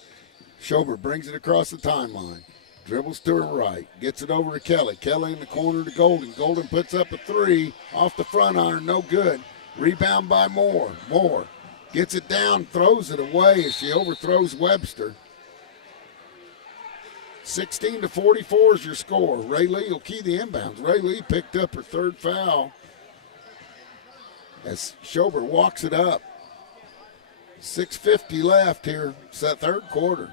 Schober brings it across the timeline. Dribbles to her right. Gets it over to Kelly. Kelly in the corner to Golden. Golden puts up a three off the front iron. No good. Rebound by Moore. Moore gets it down, throws it away as she overthrows Webster. 16-44 is your score. Ray Lee will key the inbounds. Ray Lee picked up her third foul as Schober walks it up. 6:50 left here. It's that third quarter.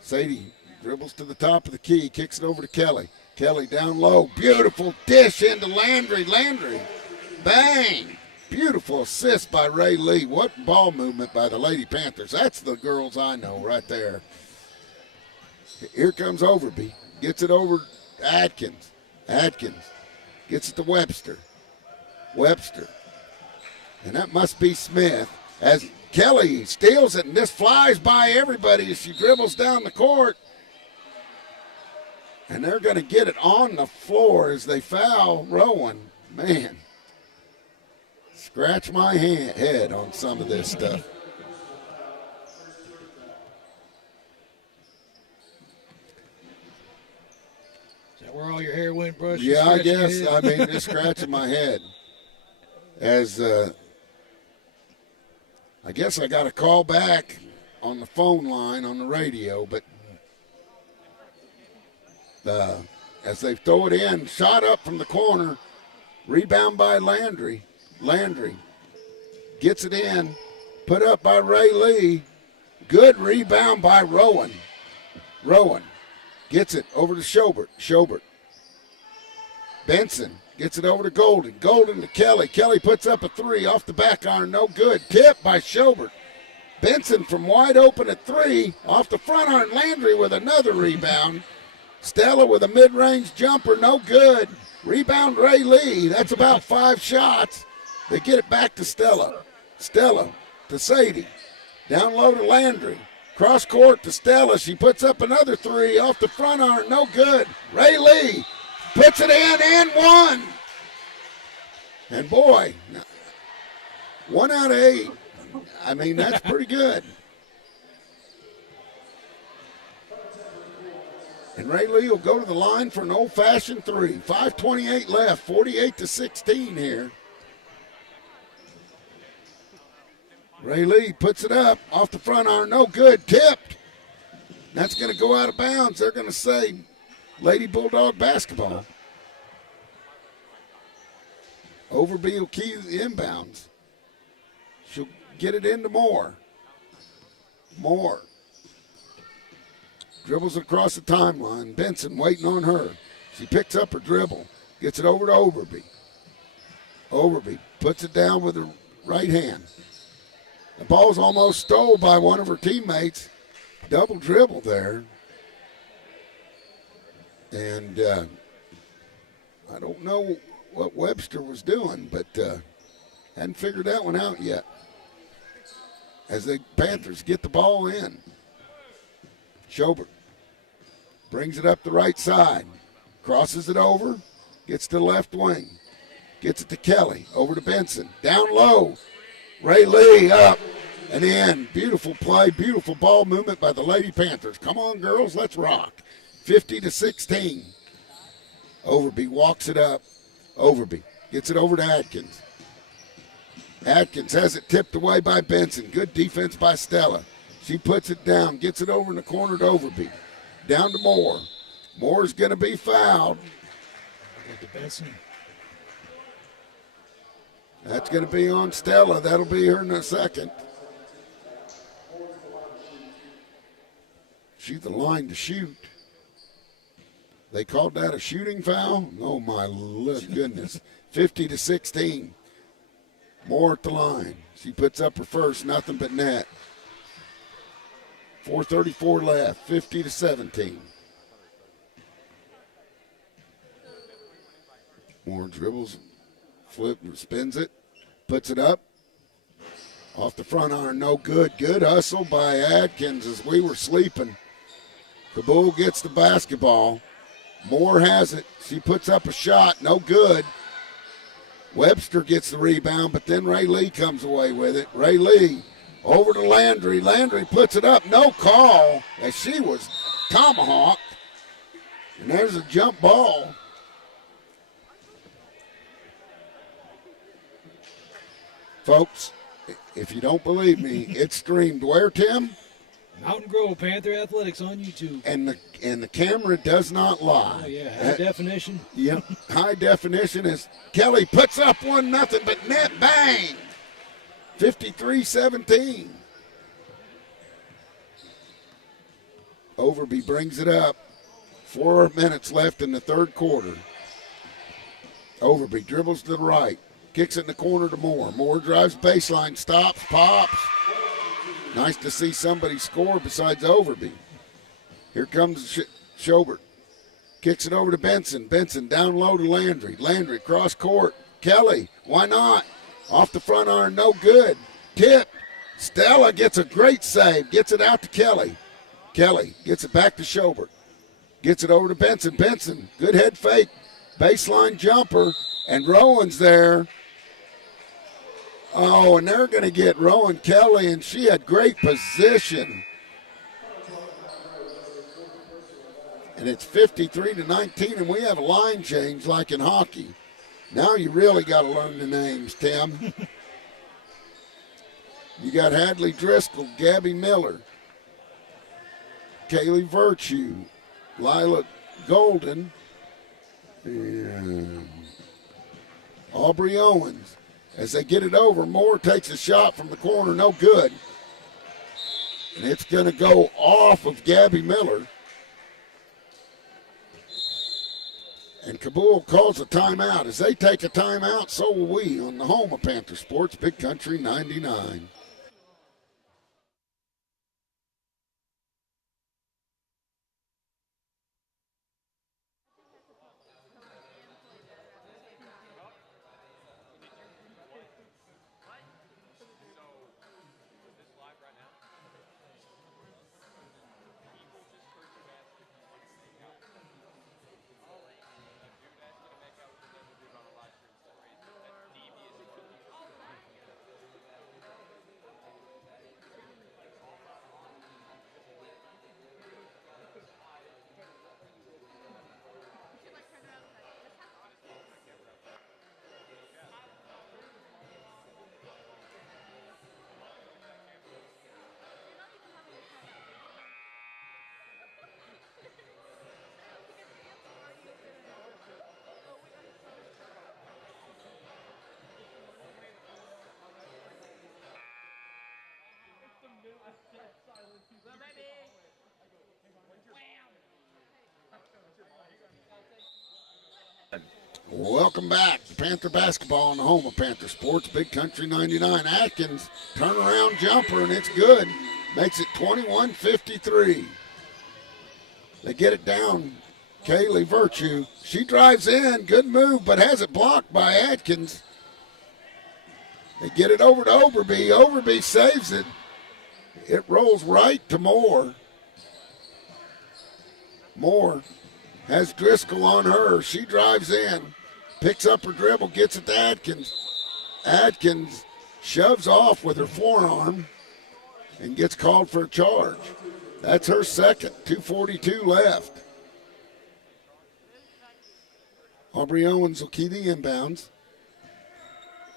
Sadie dribbles to the top of the key, kicks it over to Kelly. Kelly down low. Beautiful dish into Landry. Landry. Bang! Beautiful assist by Ray Lee. What ball movement by the Lady Panthers. That's the girls I know right there. Here comes Overby. Gets it over Adkins. Adkins gets it to Webster. Webster. And that must be Smith. As Kelly steals it and this flies by everybody as she dribbles down the court. And they're going to get it on the floor as they foul Rowan. Man, scratch my head on some of this stuff. Where all your hair went, brush? Yeah, I guess. I mean, just scratching my head. as I guess I got a call back on the phone line on the radio, but as they throw it in, shot up from the corner, rebound by Landry. Landry gets it in, put up by Ray Lee. Good rebound by Rowan. Rowan gets it over to Schobert. Schobert. Benson gets it over to Golden. Golden to Kelly. Kelly puts up a three off the back iron. No good. Tip by Schobert. Benson from wide open at three. Off the front iron. Landry with another rebound. Stella with a mid-range jumper. No good. Rebound Ray Lee. That's about 5 shots. They get it back to Stella. Stella to Sadie. Down low to Landry. Cross court to Stella. She puts up another three off the front iron. No good. Ray Lee puts it in and one. And boy, 1 out of 8. I mean, that's pretty good. And Ray Lee will go to the line for an old-fashioned three. 5:28 left, 48-16 here. Ray Lee puts it up off the front iron. No good. Tipped. That's going to go out of bounds. They're going to say Lady Bulldog basketball. Overby will key the inbounds. She'll get it into Moore. Moore. Dribbles across the timeline. Benson waiting on her. She picks up her dribble. Gets it over to Overby. Overby puts it down with her right hand. The ball's almost stole by one of her teammates. Double dribble there. And I don't know what Webster was doing, but hadn't figured that one out yet. As the Panthers get the ball in. Schobert brings it up the right side. Crosses it over. Gets to the left wing. Gets it to Kelly. Over to Benson. Down low. Ray Lee up and in. Beautiful play, beautiful ball movement by the Lady Panthers. Come on, girls, let's rock. 50-16. Overby walks it up. Overby gets it over to Atkins. Atkins has it tipped away by Benson. Good defense by Stella. She puts it down, gets it over in the corner to Overby. Down to Moore. Moore's going to be fouled. To Benson. That's going to be on Stella. That'll be her in a second. She's the line to shoot. They called that a shooting foul? Oh, my goodness. 50-16. Moore at the line. She puts up her first, nothing but net. 4:34 left, 50-17. Moore dribbles, flip, spins it, puts it up. Off the front iron, no good. Good hustle by Atkins as we were sleeping. Cabool gets the basketball. Moore has it. She puts up a shot, no good. Webster gets the rebound, but then Ray Lee comes away with it. Ray Lee over to Landry. Landry puts it up, no call, as she was tomahawked. And there's a jump ball. Folks, if you don't believe me, it's streamed where, Tim? Mountain Grove Panther Athletics on YouTube. And the camera does not lie. Oh, yeah, high definition. Yep, high definition is Kelly puts up 1-0, but net bang. 53-17. Overby brings it up. 4 minutes left in the third quarter. Overby dribbles to the right. Kicks it in the corner to Moore. Moore drives baseline, stops, pops. Nice to see somebody score besides Overby. Here comes Schobert. Kicks it over to Benson. Benson down low to Landry. Landry cross court. Kelly, why not? Off the front iron, no good. Tip. Stella gets a great save. Gets it out to Kelly. Kelly gets it back to Schobert. Gets it over to Benson. Benson, good head fake. Baseline jumper. And Rowan's there. Oh, and they're going to get Rowan Kelly, and she had great position. And it's 53-19, and we have a line change like in hockey. Now you really got to learn the names, Tim. You got Hadley Driscoll, Gabby Miller, Kaylee Virtue, Lila Golden, and Aubrey Owens. As they get it over, Moore takes a shot from the corner, no good. And it's going to go off of Gabby Miller. And Cabool calls a timeout. As they take a timeout, so will we on the home of Panther Sports, Big Country 99. Welcome back to Panther basketball on the home of Panther Sports, Big Country 99. Atkins, turnaround jumper, and it's good. Makes it 21-53. They get it down. Kaylee Virtue, she drives in. Good move, but has it blocked by Atkins. They get it over to Overby. Overby saves it. It rolls right to Moore. Moore has Driscoll on her. She drives in, picks up her dribble, gets it to Atkins. Atkins shoves off with her forearm and gets called for a charge. That's her second, 2:42 left. Aubrey Owens will key the inbounds.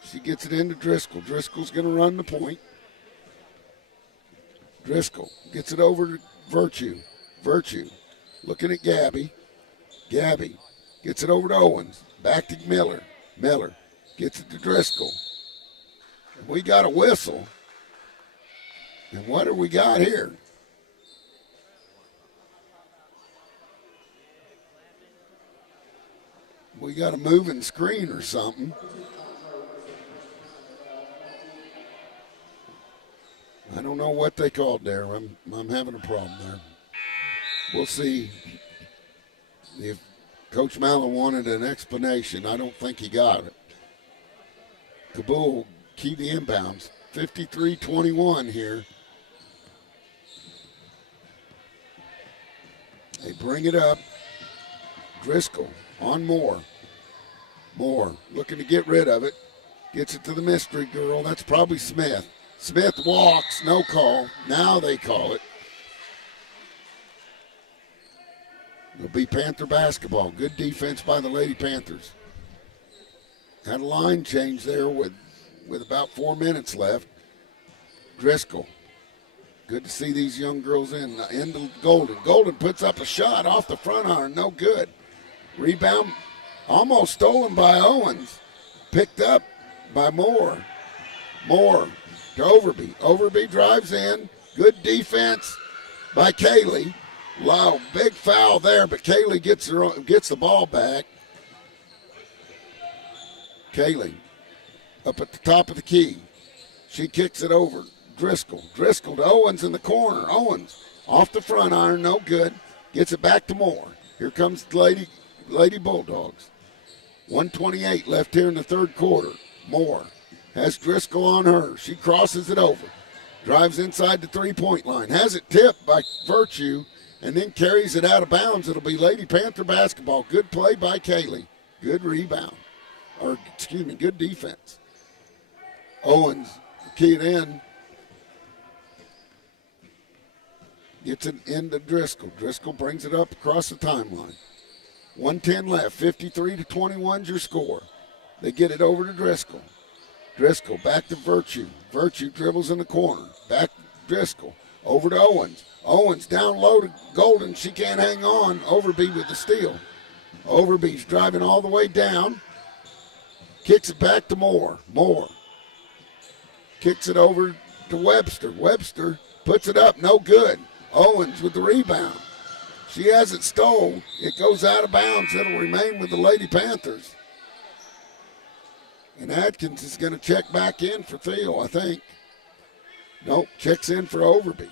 She gets it into Driscoll. Driscoll's going to run the point. Driscoll gets it over to Virtue. Virtue looking at Gabby. Gabby gets it over to Owens. Back to Miller. Miller gets it to Driscoll. We got a whistle. And what do we got here? We got a moving screen or something. I don't know what they called there. I'm having a problem there. We'll see if Coach Mallow wanted an explanation. I don't think he got it. Cabool key the inbounds. 53-21 here. They bring it up. Driscoll on Moore. Moore looking to get rid of it. Gets it to the mystery girl. That's probably Smith. Smith walks. No call. Now they call it. It'll be Panther basketball. Good defense by the Lady Panthers. Had a line change there with about 4 minutes left. Driscoll. Good to see these young girls in the Golden. Golden puts up a shot off the front iron. No good. Rebound almost stolen by Owens. Picked up by Moore. Moore to Overby. Overby drives in. Good defense by Kaylee. Wow, big foul there, but Kaylee gets the ball back. Kaylee up at the top of the key. She kicks it over. Driscoll. Driscoll to Owens in the corner. Owens off the front iron, no good. Gets it back to Moore. Here comes the Lady Bulldogs. 1:28 left here in the third quarter. Moore has Driscoll on her. She crosses it over. Drives inside the three-point line. Has it tipped by Virtue and then carries it out of bounds. It'll be Lady Panther basketball. Good play by Kaylee. Good rebound. Good defense. Owens keyed in. Gets it into Driscoll. Driscoll brings it up across the timeline. 1:10 left. 53-21 is your score. They get it over to Driscoll. Driscoll back to Virtue. Virtue dribbles in the corner. Back to Driscoll. Over to Owens. Owens down low to Golden. She can't hang on. Overby with the steal. Overby's driving all the way down. Kicks it back to Moore. Moore kicks it over to Webster. Webster puts it up. No good. Owens with the rebound. She has it stole. It goes out of bounds. It'll remain with the Lady Panthers. And Atkins is going to check back in for Thiel, I think. Nope, checks in for Overby.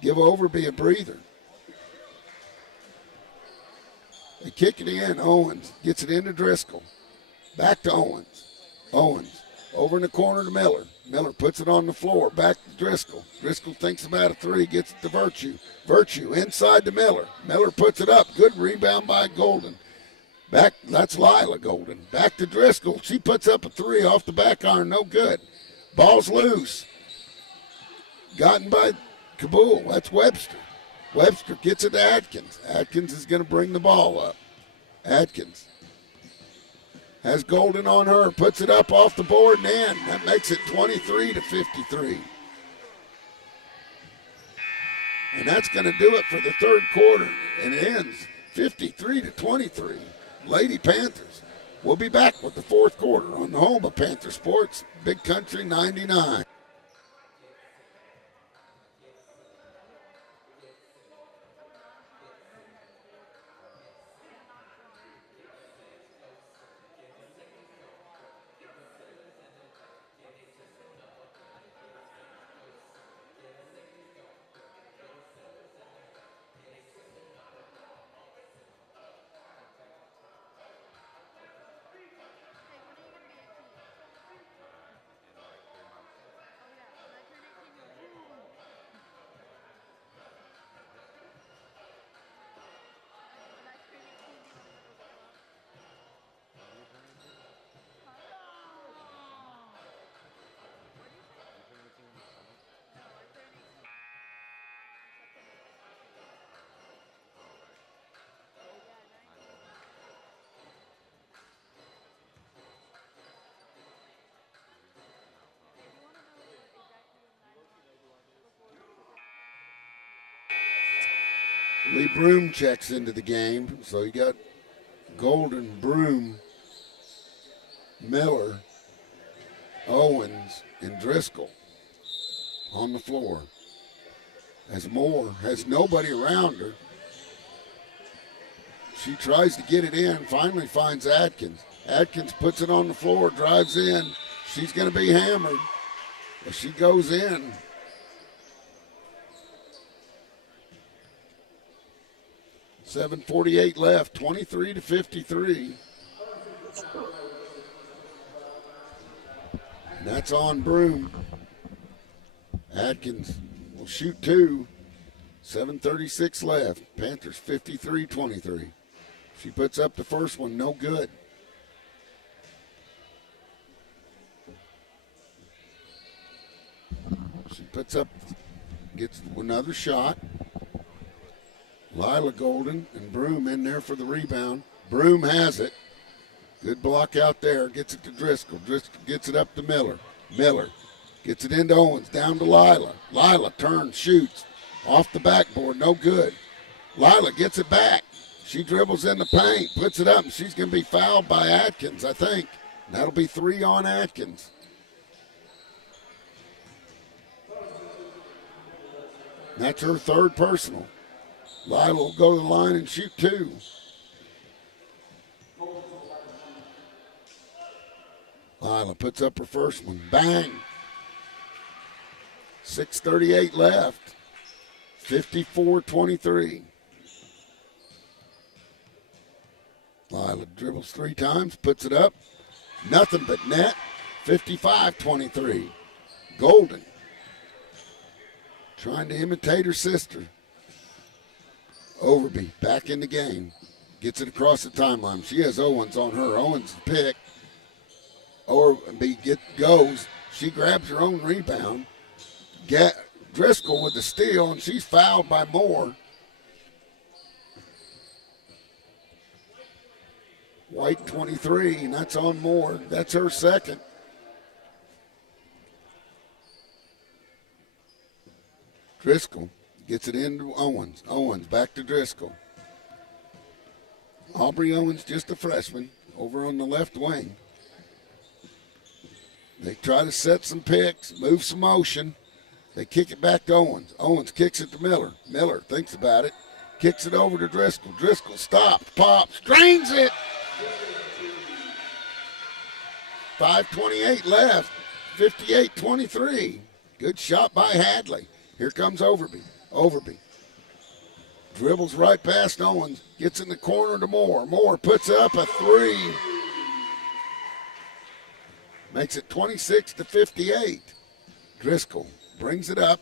Give Overby a breather. They kick it in. Owens gets it into Driscoll. Back to Owens. Owens over in the corner to Miller. Miller puts it on the floor. Back to Driscoll. Driscoll thinks about a three. Gets it to Virtue. Virtue inside to Miller. Miller puts it up. Good rebound by Golden. Back, that's Lila Golden. Back to Driscoll. She puts up a three off the back iron. No good. Ball's loose. Gotten by Cabool. That's Webster. Webster gets it to Atkins. Atkins is going to bring the ball up. Atkins has Golden on her. Puts it up off the board and in. That makes it 23-53. And that's going to do it for the third quarter. And it ends 53-23. Lady Panthers. We'll be back with the fourth quarter on the home of Panther Sports, Big Country 99. Lee Broom checks into the game. So you got Golden, Broom, Miller, Owens, and Driscoll on the floor. As Moore has nobody around her. She tries to get it in, finally finds Atkins. Atkins puts it on the floor, drives in. She's going to be hammered. But she goes in. .48 left, 23-53. And that's on Broom. Atkins will shoot two. 7:36 left. Panthers 53-23. She puts up the first one, no good. She puts up, gets another shot. Lila Golden and Broom in there for the rebound. Broom has it. Good block out there. Gets it to Driscoll. Driscoll gets it up to Miller. Miller gets it into Owens. Down to Lila. Lila turns, shoots. Off the backboard, no good. Lila gets it back. She dribbles in the paint, puts it up, and she's going to be fouled by Atkins, I think. And that'll be 3 on Atkins. And that's her third personal. Lila will go to the line and shoot 2. Lila puts up her first one. Bang. 6:38 left. 54-23. Lila dribbles 3 times, puts it up. Nothing but net. 55-23. Golden trying to imitate her sister. Overby back in the game. Gets it across the timeline. She has Owens on her. Owens pick. Overby goes. She grabs her own rebound. Driscoll with the steal, and she's fouled by Moore. White 23, and that's on Moore. That's her second. Driscoll gets it into Owens. Owens back to Driscoll. Aubrey Owens, just a freshman, over on the left wing. They try to set some picks, move some motion. They kick it back to Owens. Owens kicks it to Miller. Miller thinks about it. Kicks it over to Driscoll. Driscoll stops, pops, drains it. 5:28 left. 58-23. Good shot by Hadley. Here comes Overby. Overby dribbles right past Owens. Gets in the corner to Moore. Moore puts up a three. Makes it 26-58. Driscoll brings it up.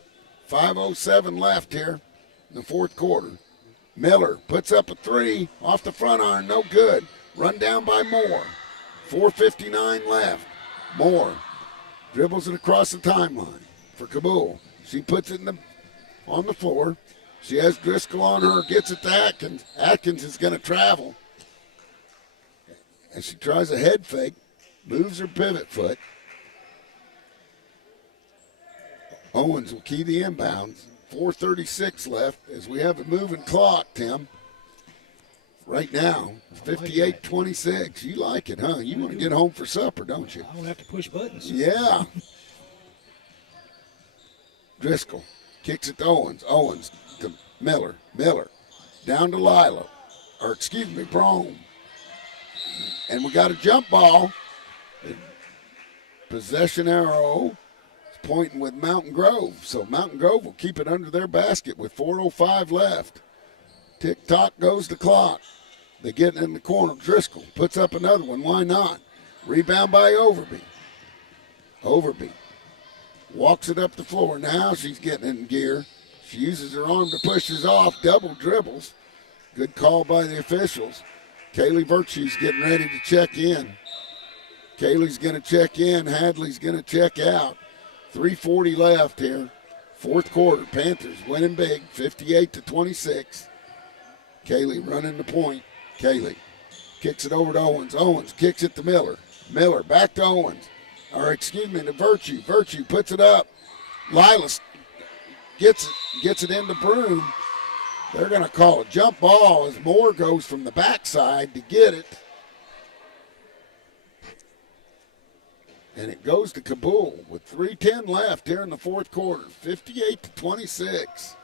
5:07 left here in the fourth quarter. Miller puts up a three off the front iron. No good. Run down by Moore. 4:59 left. Moore dribbles it across the timeline for Cabool. She puts it on the floor. She has Driscoll on her. Gets it to Atkins. Atkins is going to travel. And she tries a head fake. Moves her pivot foot. Owens will key the inbounds. 4:36 left as we have a moving clock, Tim. Right now, 58-26. You like it, huh? You want to get home for supper, don't you? I don't have to push buttons. Yeah. Driscoll kicks it to Owens. Owens to Miller. Miller down to Lila. Or, excuse me, Brome. And we got a jump ball. Possession arrow is pointing with Mountain Grove. So Mountain Grove will keep it under their basket with 4:05 left. Tick-tock goes the clock. They get in the corner. Driscoll puts up another one. Why not? Rebound by Overby. Overby walks it up the floor. Now she's getting in gear. She uses her arm to push us off. Double dribbles. Good call by the officials. Kaylee Virtue's getting ready to check in. Kaylee's going to check in. Hadley's going to check out. 3:40 left here. Fourth quarter. Panthers winning big, 58-26. Kaylee running the point. Kaylee kicks it over to Owens. Owens kicks it to Miller. Miller back to Owens. Or excuse me, to Virtue. Virtue puts it up. Lila gets it into Broom. They're going to call a jump ball as Moore goes from the backside to get it. And it goes to Cabool with 3:10 left here in the fourth quarter. 58-26.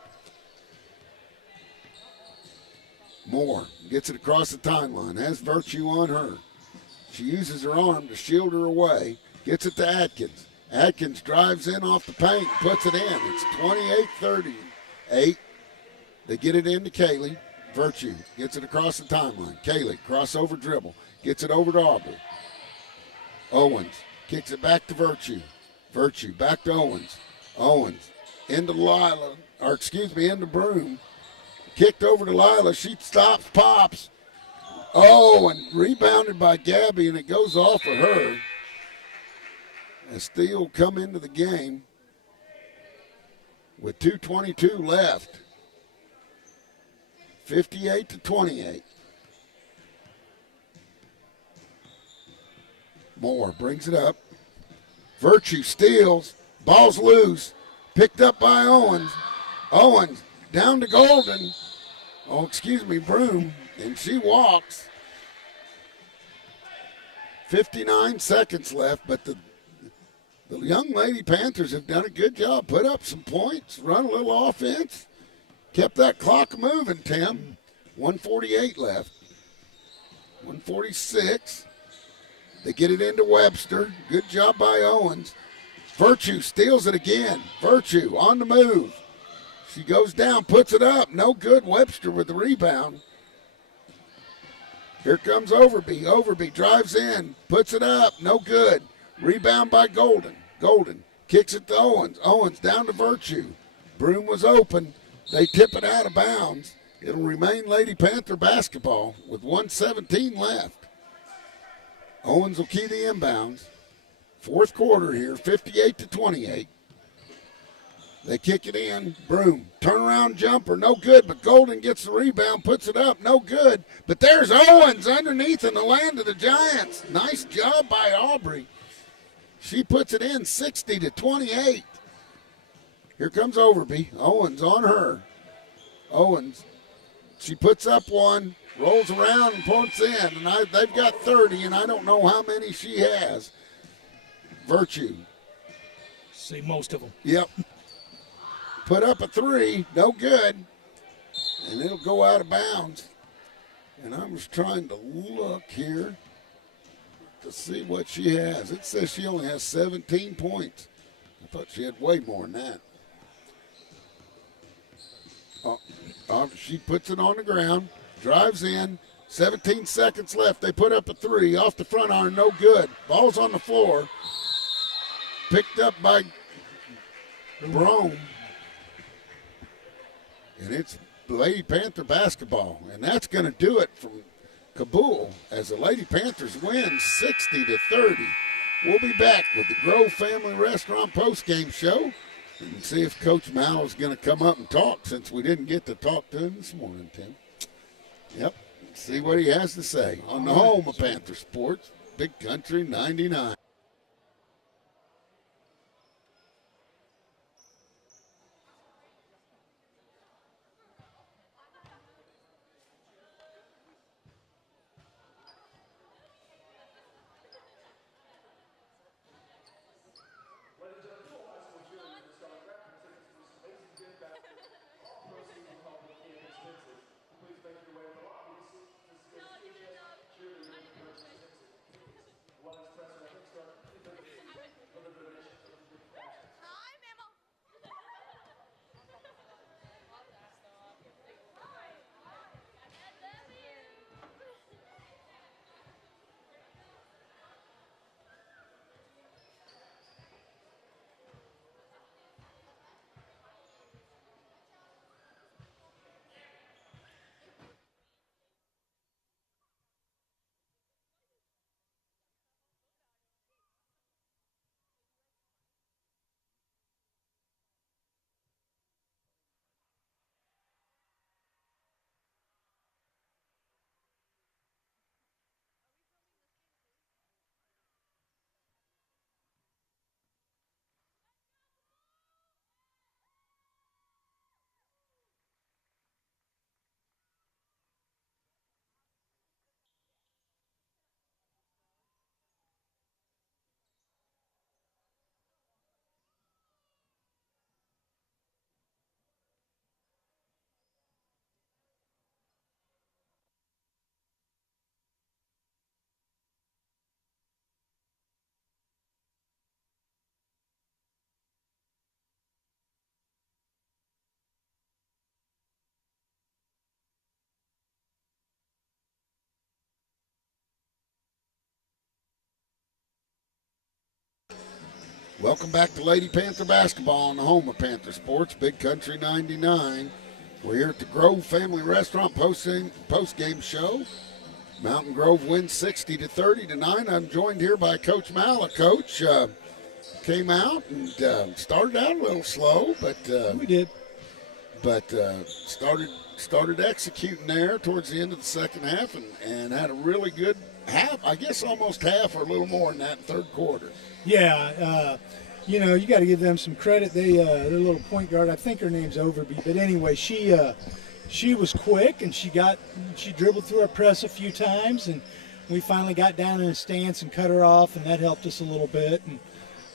Moore gets it across the timeline. Has Virtue on her. She uses her arm to shield her away. Gets it to Atkins. Atkins drives in off the paint, puts it in. It's 28-38. They get it into Kaylee. Virtue gets it across the timeline. Kaylee, crossover dribble. Gets it over to Aubrey. Owens kicks it back to Virtue. Virtue back to Owens. Owens into Lila, or excuse me, into Broom. Kicked over to Lila. She stops, pops. Oh, and rebounded by Gabby, and it goes off of her. As Steele come into the game with 2:22 left. 58-28. Moore brings it up. Virtue steals. Ball's loose. Picked up by Owens. Owens down to Golden. Oh, excuse me, Broom. And she walks. 59 seconds left, but the young lady Panthers have done a good job. Put up some points, run a little offense. Kept that clock moving, Tim. 1:48 left. 1:46. They get it into Webster. Good job by Owens. Virtue steals it again. Virtue on the move. She goes down, puts it up. No good. Webster with the rebound. Here comes Overby. Overby drives in, puts it up. No good. Rebound by Golden. Golden kicks it to Owens. Owens down to Virtue. Broom was open. They tip it out of bounds. It'll remain Lady Panther basketball with 1:17 left. Owens will key the inbounds. Fourth quarter here, 58-28. They kick it in. Broom. Turnaround jumper. No good, but Golden gets the rebound, puts it up. No good. But there's Owens underneath in the land of the Giants. Nice job by Aubrey. She puts it in 60-28. Here comes Overby. Owens on her. Owens. She puts up one, rolls around and points in. And they've got 30, and I don't know how many she has. Virtue. See most of them. Yep. Put up a three, no good, and it'll go out of bounds. And I'm just trying to look here to see what she has. It says she only has 17 points. I thought she had way more than that. She puts it on the ground, drives in, 17 seconds left. They put up a three off the front iron, no good. Ball's on the floor, picked up by Brome. And it's Lady Panther basketball. And that's going to do it from Cabool as the Lady Panthers win 60-30. We'll be back with the Grove Family Restaurant postgame show and see if Coach Mallow's going to come up and talk since we didn't get to talk to him this morning, Tim. Yep. See what he has to say on the home of Panther Sports, Big Country 99. Welcome back to Lady Panther basketball on the home of Panther Sports, Big Country 99. We're here at the Grove Family Restaurant post-game show. Mountain Grove wins 60-30 tonight. I'm joined here by Coach Mallow. Coach came out and started out a little slow, but We did. But started executing there towards the end of the second half and had a really good half. I guess almost half or a little more in that third quarter. Yeah, you got to give them some credit. Their little point guard, I think her name's Overby, but anyway, she was quick and she dribbled through our press a few times, and we finally got down in a stance and cut her off, and that helped us a little bit.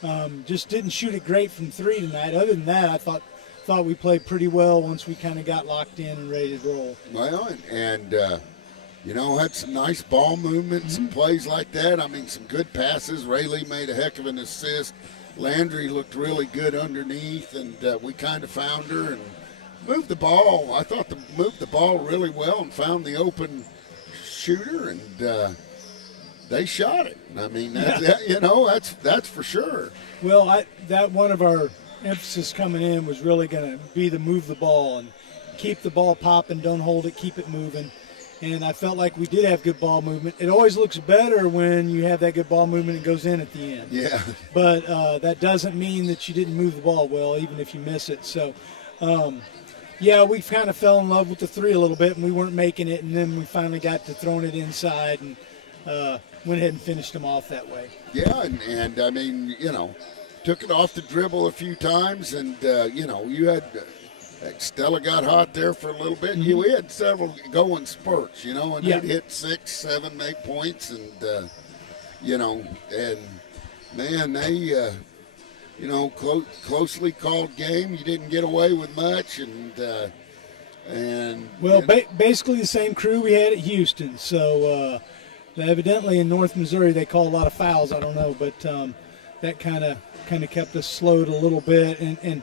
And just didn't shoot it great from three tonight. Other than that, I thought we played pretty well once we kind of got locked in and ready to roll. Well, and had some nice ball movement, some plays like that. I mean, some good passes. Rayleigh made a heck of an assist. Landry looked really good underneath, and we kind of found her and moved the ball. I thought moved the ball really well and found the open shooter, and they shot it. I mean, that's for sure. Well, that one of our emphasis coming in was really going to be to move the ball and keep the ball popping, don't hold it, keep it moving. and I felt like we did have good ball movement. It always looks better when you have that good ball movement and goes in at the end. Yeah. But that doesn't mean that you didn't move the ball well, even if you miss it. So, yeah, we kind of fell in love with the three a little bit, and we weren't making it, and then we finally got to throwing it inside and went ahead and finished them off that way. Yeah, and I mean, took it off the dribble a few times, and, you had Stella got hot there for a little bit. Mm-hmm. We had several going spurts, and Yeah. they'd hit 6, 7, 8 points, and, and, man, they closely called game. You didn't get away with much, basically the same crew we had at Houston. So evidently in North Missouri they call a lot of fouls. I don't know, but that kind of kept us slowed a little bit, and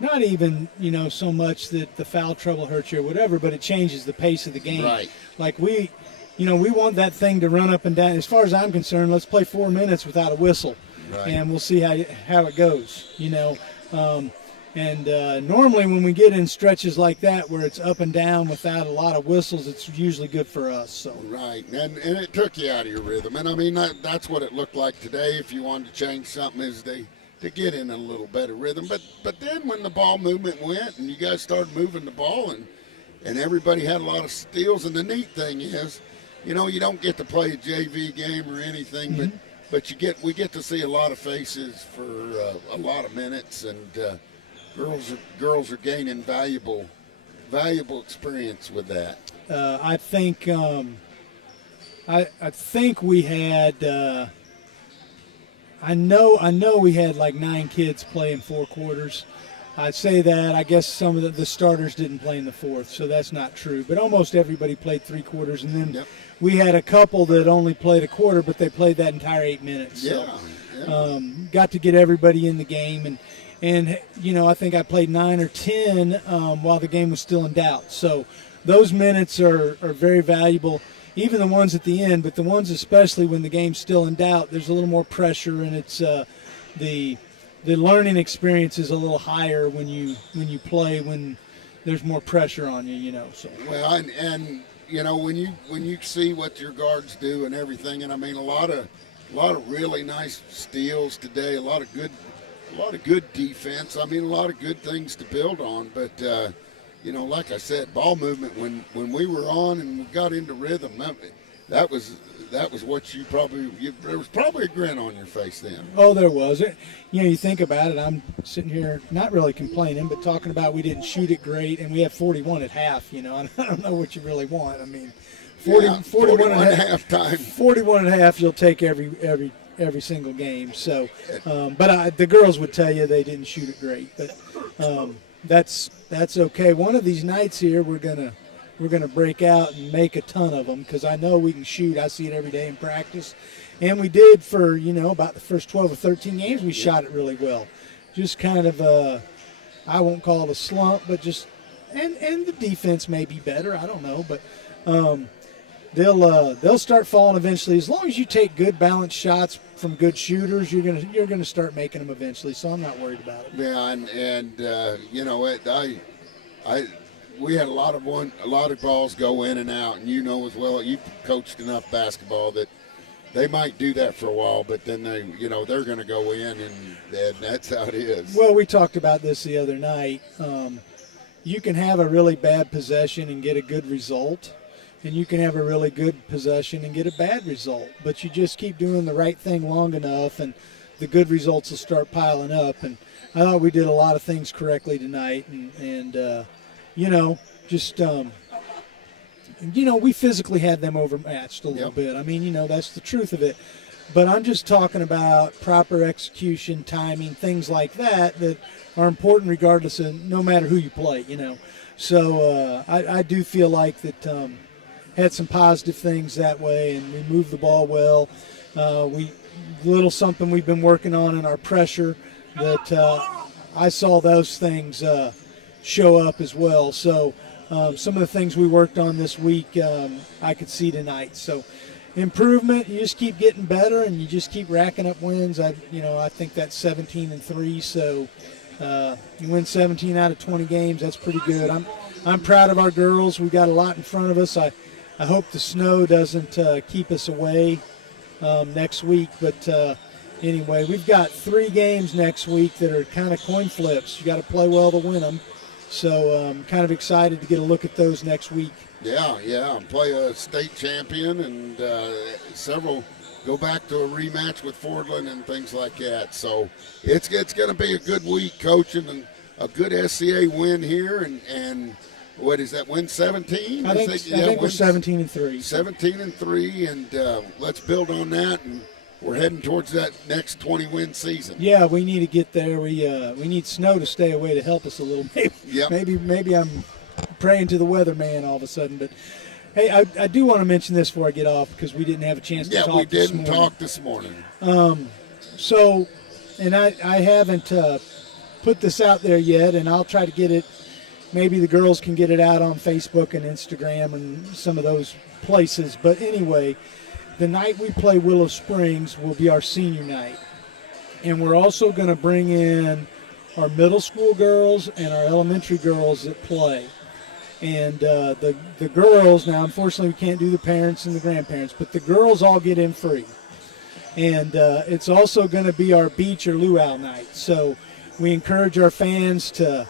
not even so much that the foul trouble hurts you or whatever, but it changes the pace of the game. Right. Like we want that thing to run up and down. As far as I'm concerned, let's play 4 minutes without a whistle. Right. And we'll see how it goes, normally when we get in stretches like that where it's up and down without a lot of whistles, it's usually good for us. So right, and it took you out of your rhythm, and I mean that's what it looked like today. If you wanted to change something, is to get in a little better rhythm. But then when the ball movement went and you guys started moving the ball and everybody had a lot of steals, and the neat thing is, you don't get to play a JV game or anything, mm-hmm. But we get to see a lot of faces for a lot of minutes, and girls are gaining valuable experience with that. I think we had. I know we had like 9 kids play in 4 quarters. I'd say that. I guess some of the starters didn't play in the 4th, so that's not true. But almost everybody played 3 quarters, and then. Yep. We had a couple that only played a quarter, but they played that entire 8 minutes. So, got to get everybody in the game, and I think I played 9 or 10 while the game was still in doubt. So those minutes are very valuable, even the ones at the end, but the ones especially when the game's still in doubt. There's a little more pressure, and it's the learning experience is a little higher when you play when there's more pressure on you. So well, and when you see what your guards do and everything, and I mean a lot of really nice steals today, a lot of good defense. I mean a lot of good things to build on. But like I said, ball movement when we were on and we got into rhythm, that was what there was probably a grin on your face then. Oh, there was. You think about it, I'm sitting here not really complaining, but talking about we didn't shoot it great, and we had 41 at half, I don't know what you really want. I mean, 41 at half time. 41 at half you'll take every single game. So, but the girls would tell you they didn't shoot it great, but that's okay. One of these nights here we're gonna break out and make a ton of them, because I know we can shoot. I see it every day in practice, and we did for about the first 12 or 13 games. We shot it really well. Just kind of I won't call it a slump, but just and the defense may be better. I don't know, but they'll start falling eventually. As long as you take good balanced shots from good shooters, you're gonna start making them eventually. So I'm not worried about it. Yeah, we had a lot of balls go in and out, and as well, you've coached enough basketball that they might do that for a while, but then they're going to go in, and that's how it is. Well, we talked about this the other night. You can have a really bad possession and get a good result, and you can have a really good possession and get a bad result, but you just keep doing the right thing long enough, and the good results will start piling up. And I thought we did a lot of things correctly tonight, and we physically had them overmatched a little bit. I mean, that's the truth of it. But I'm just talking about proper execution, timing, things like that are important regardless of no matter who you play, So I do feel like that had some positive things that way, and we moved the ball well. Little something we've been working on in our pressure that I saw those things show up as well. So some of the things we worked on this week I could see tonight. So improvement, you just keep getting better and you just keep racking up wins. I think that's 17-3. So you win 17 out of 20 games. That's pretty good. I'm proud of our girls. We got a lot in front of us. I hope the snow doesn't keep us away next week. But anyway, we've got 3 games next week that are kind of coin flips. You got to play well to win them. So I'm kind of excited to get a look at those next week. Yeah. Play a state champion, and several go back to a rematch with Fordland and things like that. So it's going to be a good week, coaching, and a good SCA win here. And what is that, win 17? I think we're 17-3. 17-3, and let's build on that. And we're heading towards that next 20-win season. Yeah, we need to get there. We need snow to stay away to help us a little. Maybe I'm praying to the weatherman all of a sudden. But hey, I do want to mention this before I get off, because we didn't have a chance to talk. Yeah, we didn't talk this morning. So, and I haven't put this out there yet, and I'll try to get it. Maybe the girls can get it out on Facebook and Instagram and some of those places. But anyway, the night we play Willow Springs will be our senior night. And we're also going to bring in our middle school girls and our elementary girls that play. And the girls, now unfortunately we can't do the parents and the grandparents, but the girls all get in free. And it's also going to be our beach or luau night. So we encourage our fans to,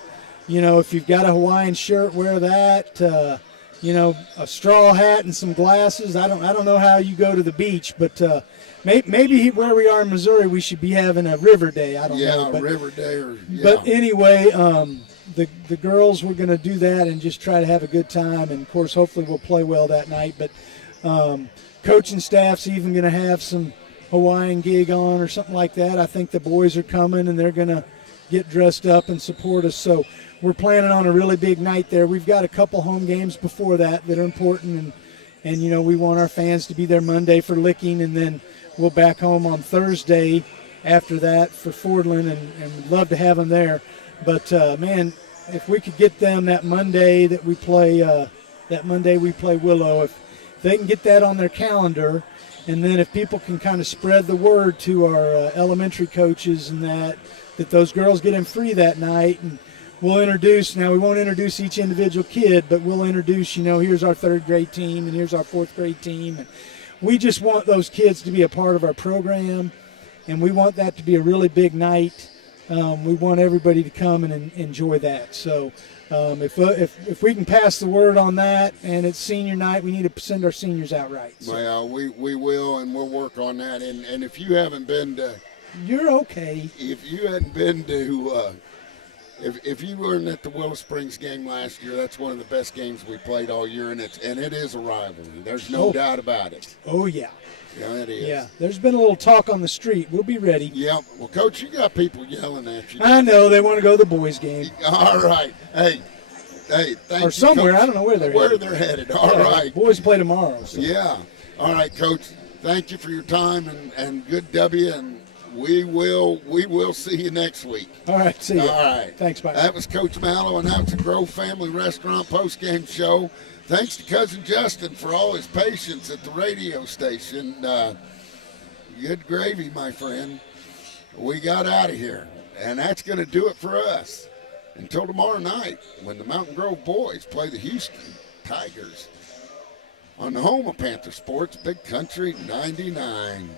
if you've got a Hawaiian shirt, wear that. A straw hat and some glasses. I don't know how you go to the beach, but maybe where we are in Missouri, we should be having a river day. I don't know. Yeah, river day. But anyway, the girls, we're going to do that and just try to have a good time. And, of course, hopefully we'll play well that night. But coaching staff's even going to have some Hawaiian gig on or something like that. I think the boys are coming, and they're going to get dressed up and support us. So we're planning on a really big night there. We've got a couple home games before that are important, and we want our fans to be there Monday for Licking, and then we'll back home on Thursday after that for Fordland, and we'd love to have them there. But man, if we could get them that Monday that we play Willow, if they can get that on their calendar, and then if people can kind of spread the word to our elementary coaches and that those girls get in free that night. And we'll introduce, now we won't introduce each individual kid, but we'll introduce, here's our 3rd grade team and here's our 4th grade team. And we just want those kids to be a part of our program, and we want that to be a really big night. We want everybody to come and enjoy that. So if we can pass the word on that, and it's senior night, we need to send our seniors out right. So. Well, we will, and we'll work on that. And if you haven't been to... You're okay. If you hadn't been to... If you weren't at the Willow Springs game last year, that's one of the best games we played all year, and it is a rivalry. There's no doubt about it. Oh, yeah. Yeah, it is. Yeah, there's been a little talk on the street. We'll be ready. Yeah. Well, Coach, you got people yelling at you. I know. They want to go to the boys' game. All right. Hey, thank you, or somewhere. Coach. I don't know where they're headed. Where they're headed. All right. Boys play tomorrow. So. Yeah. All right, Coach. Thank you for your time and good W, and we will see you next week. All right, see you. All right. Thanks, bye. That was Coach Mallow, and that was the Grove Family Restaurant post-game show. Thanks to Cousin Justin for all his patience at the radio station. Good gravy, my friend. We got out of here, and that's going to do it for us. Until tomorrow night, when the Mountain Grove boys play the Houston Tigers on the home of Panther Sports, Big Country 99.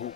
Oh.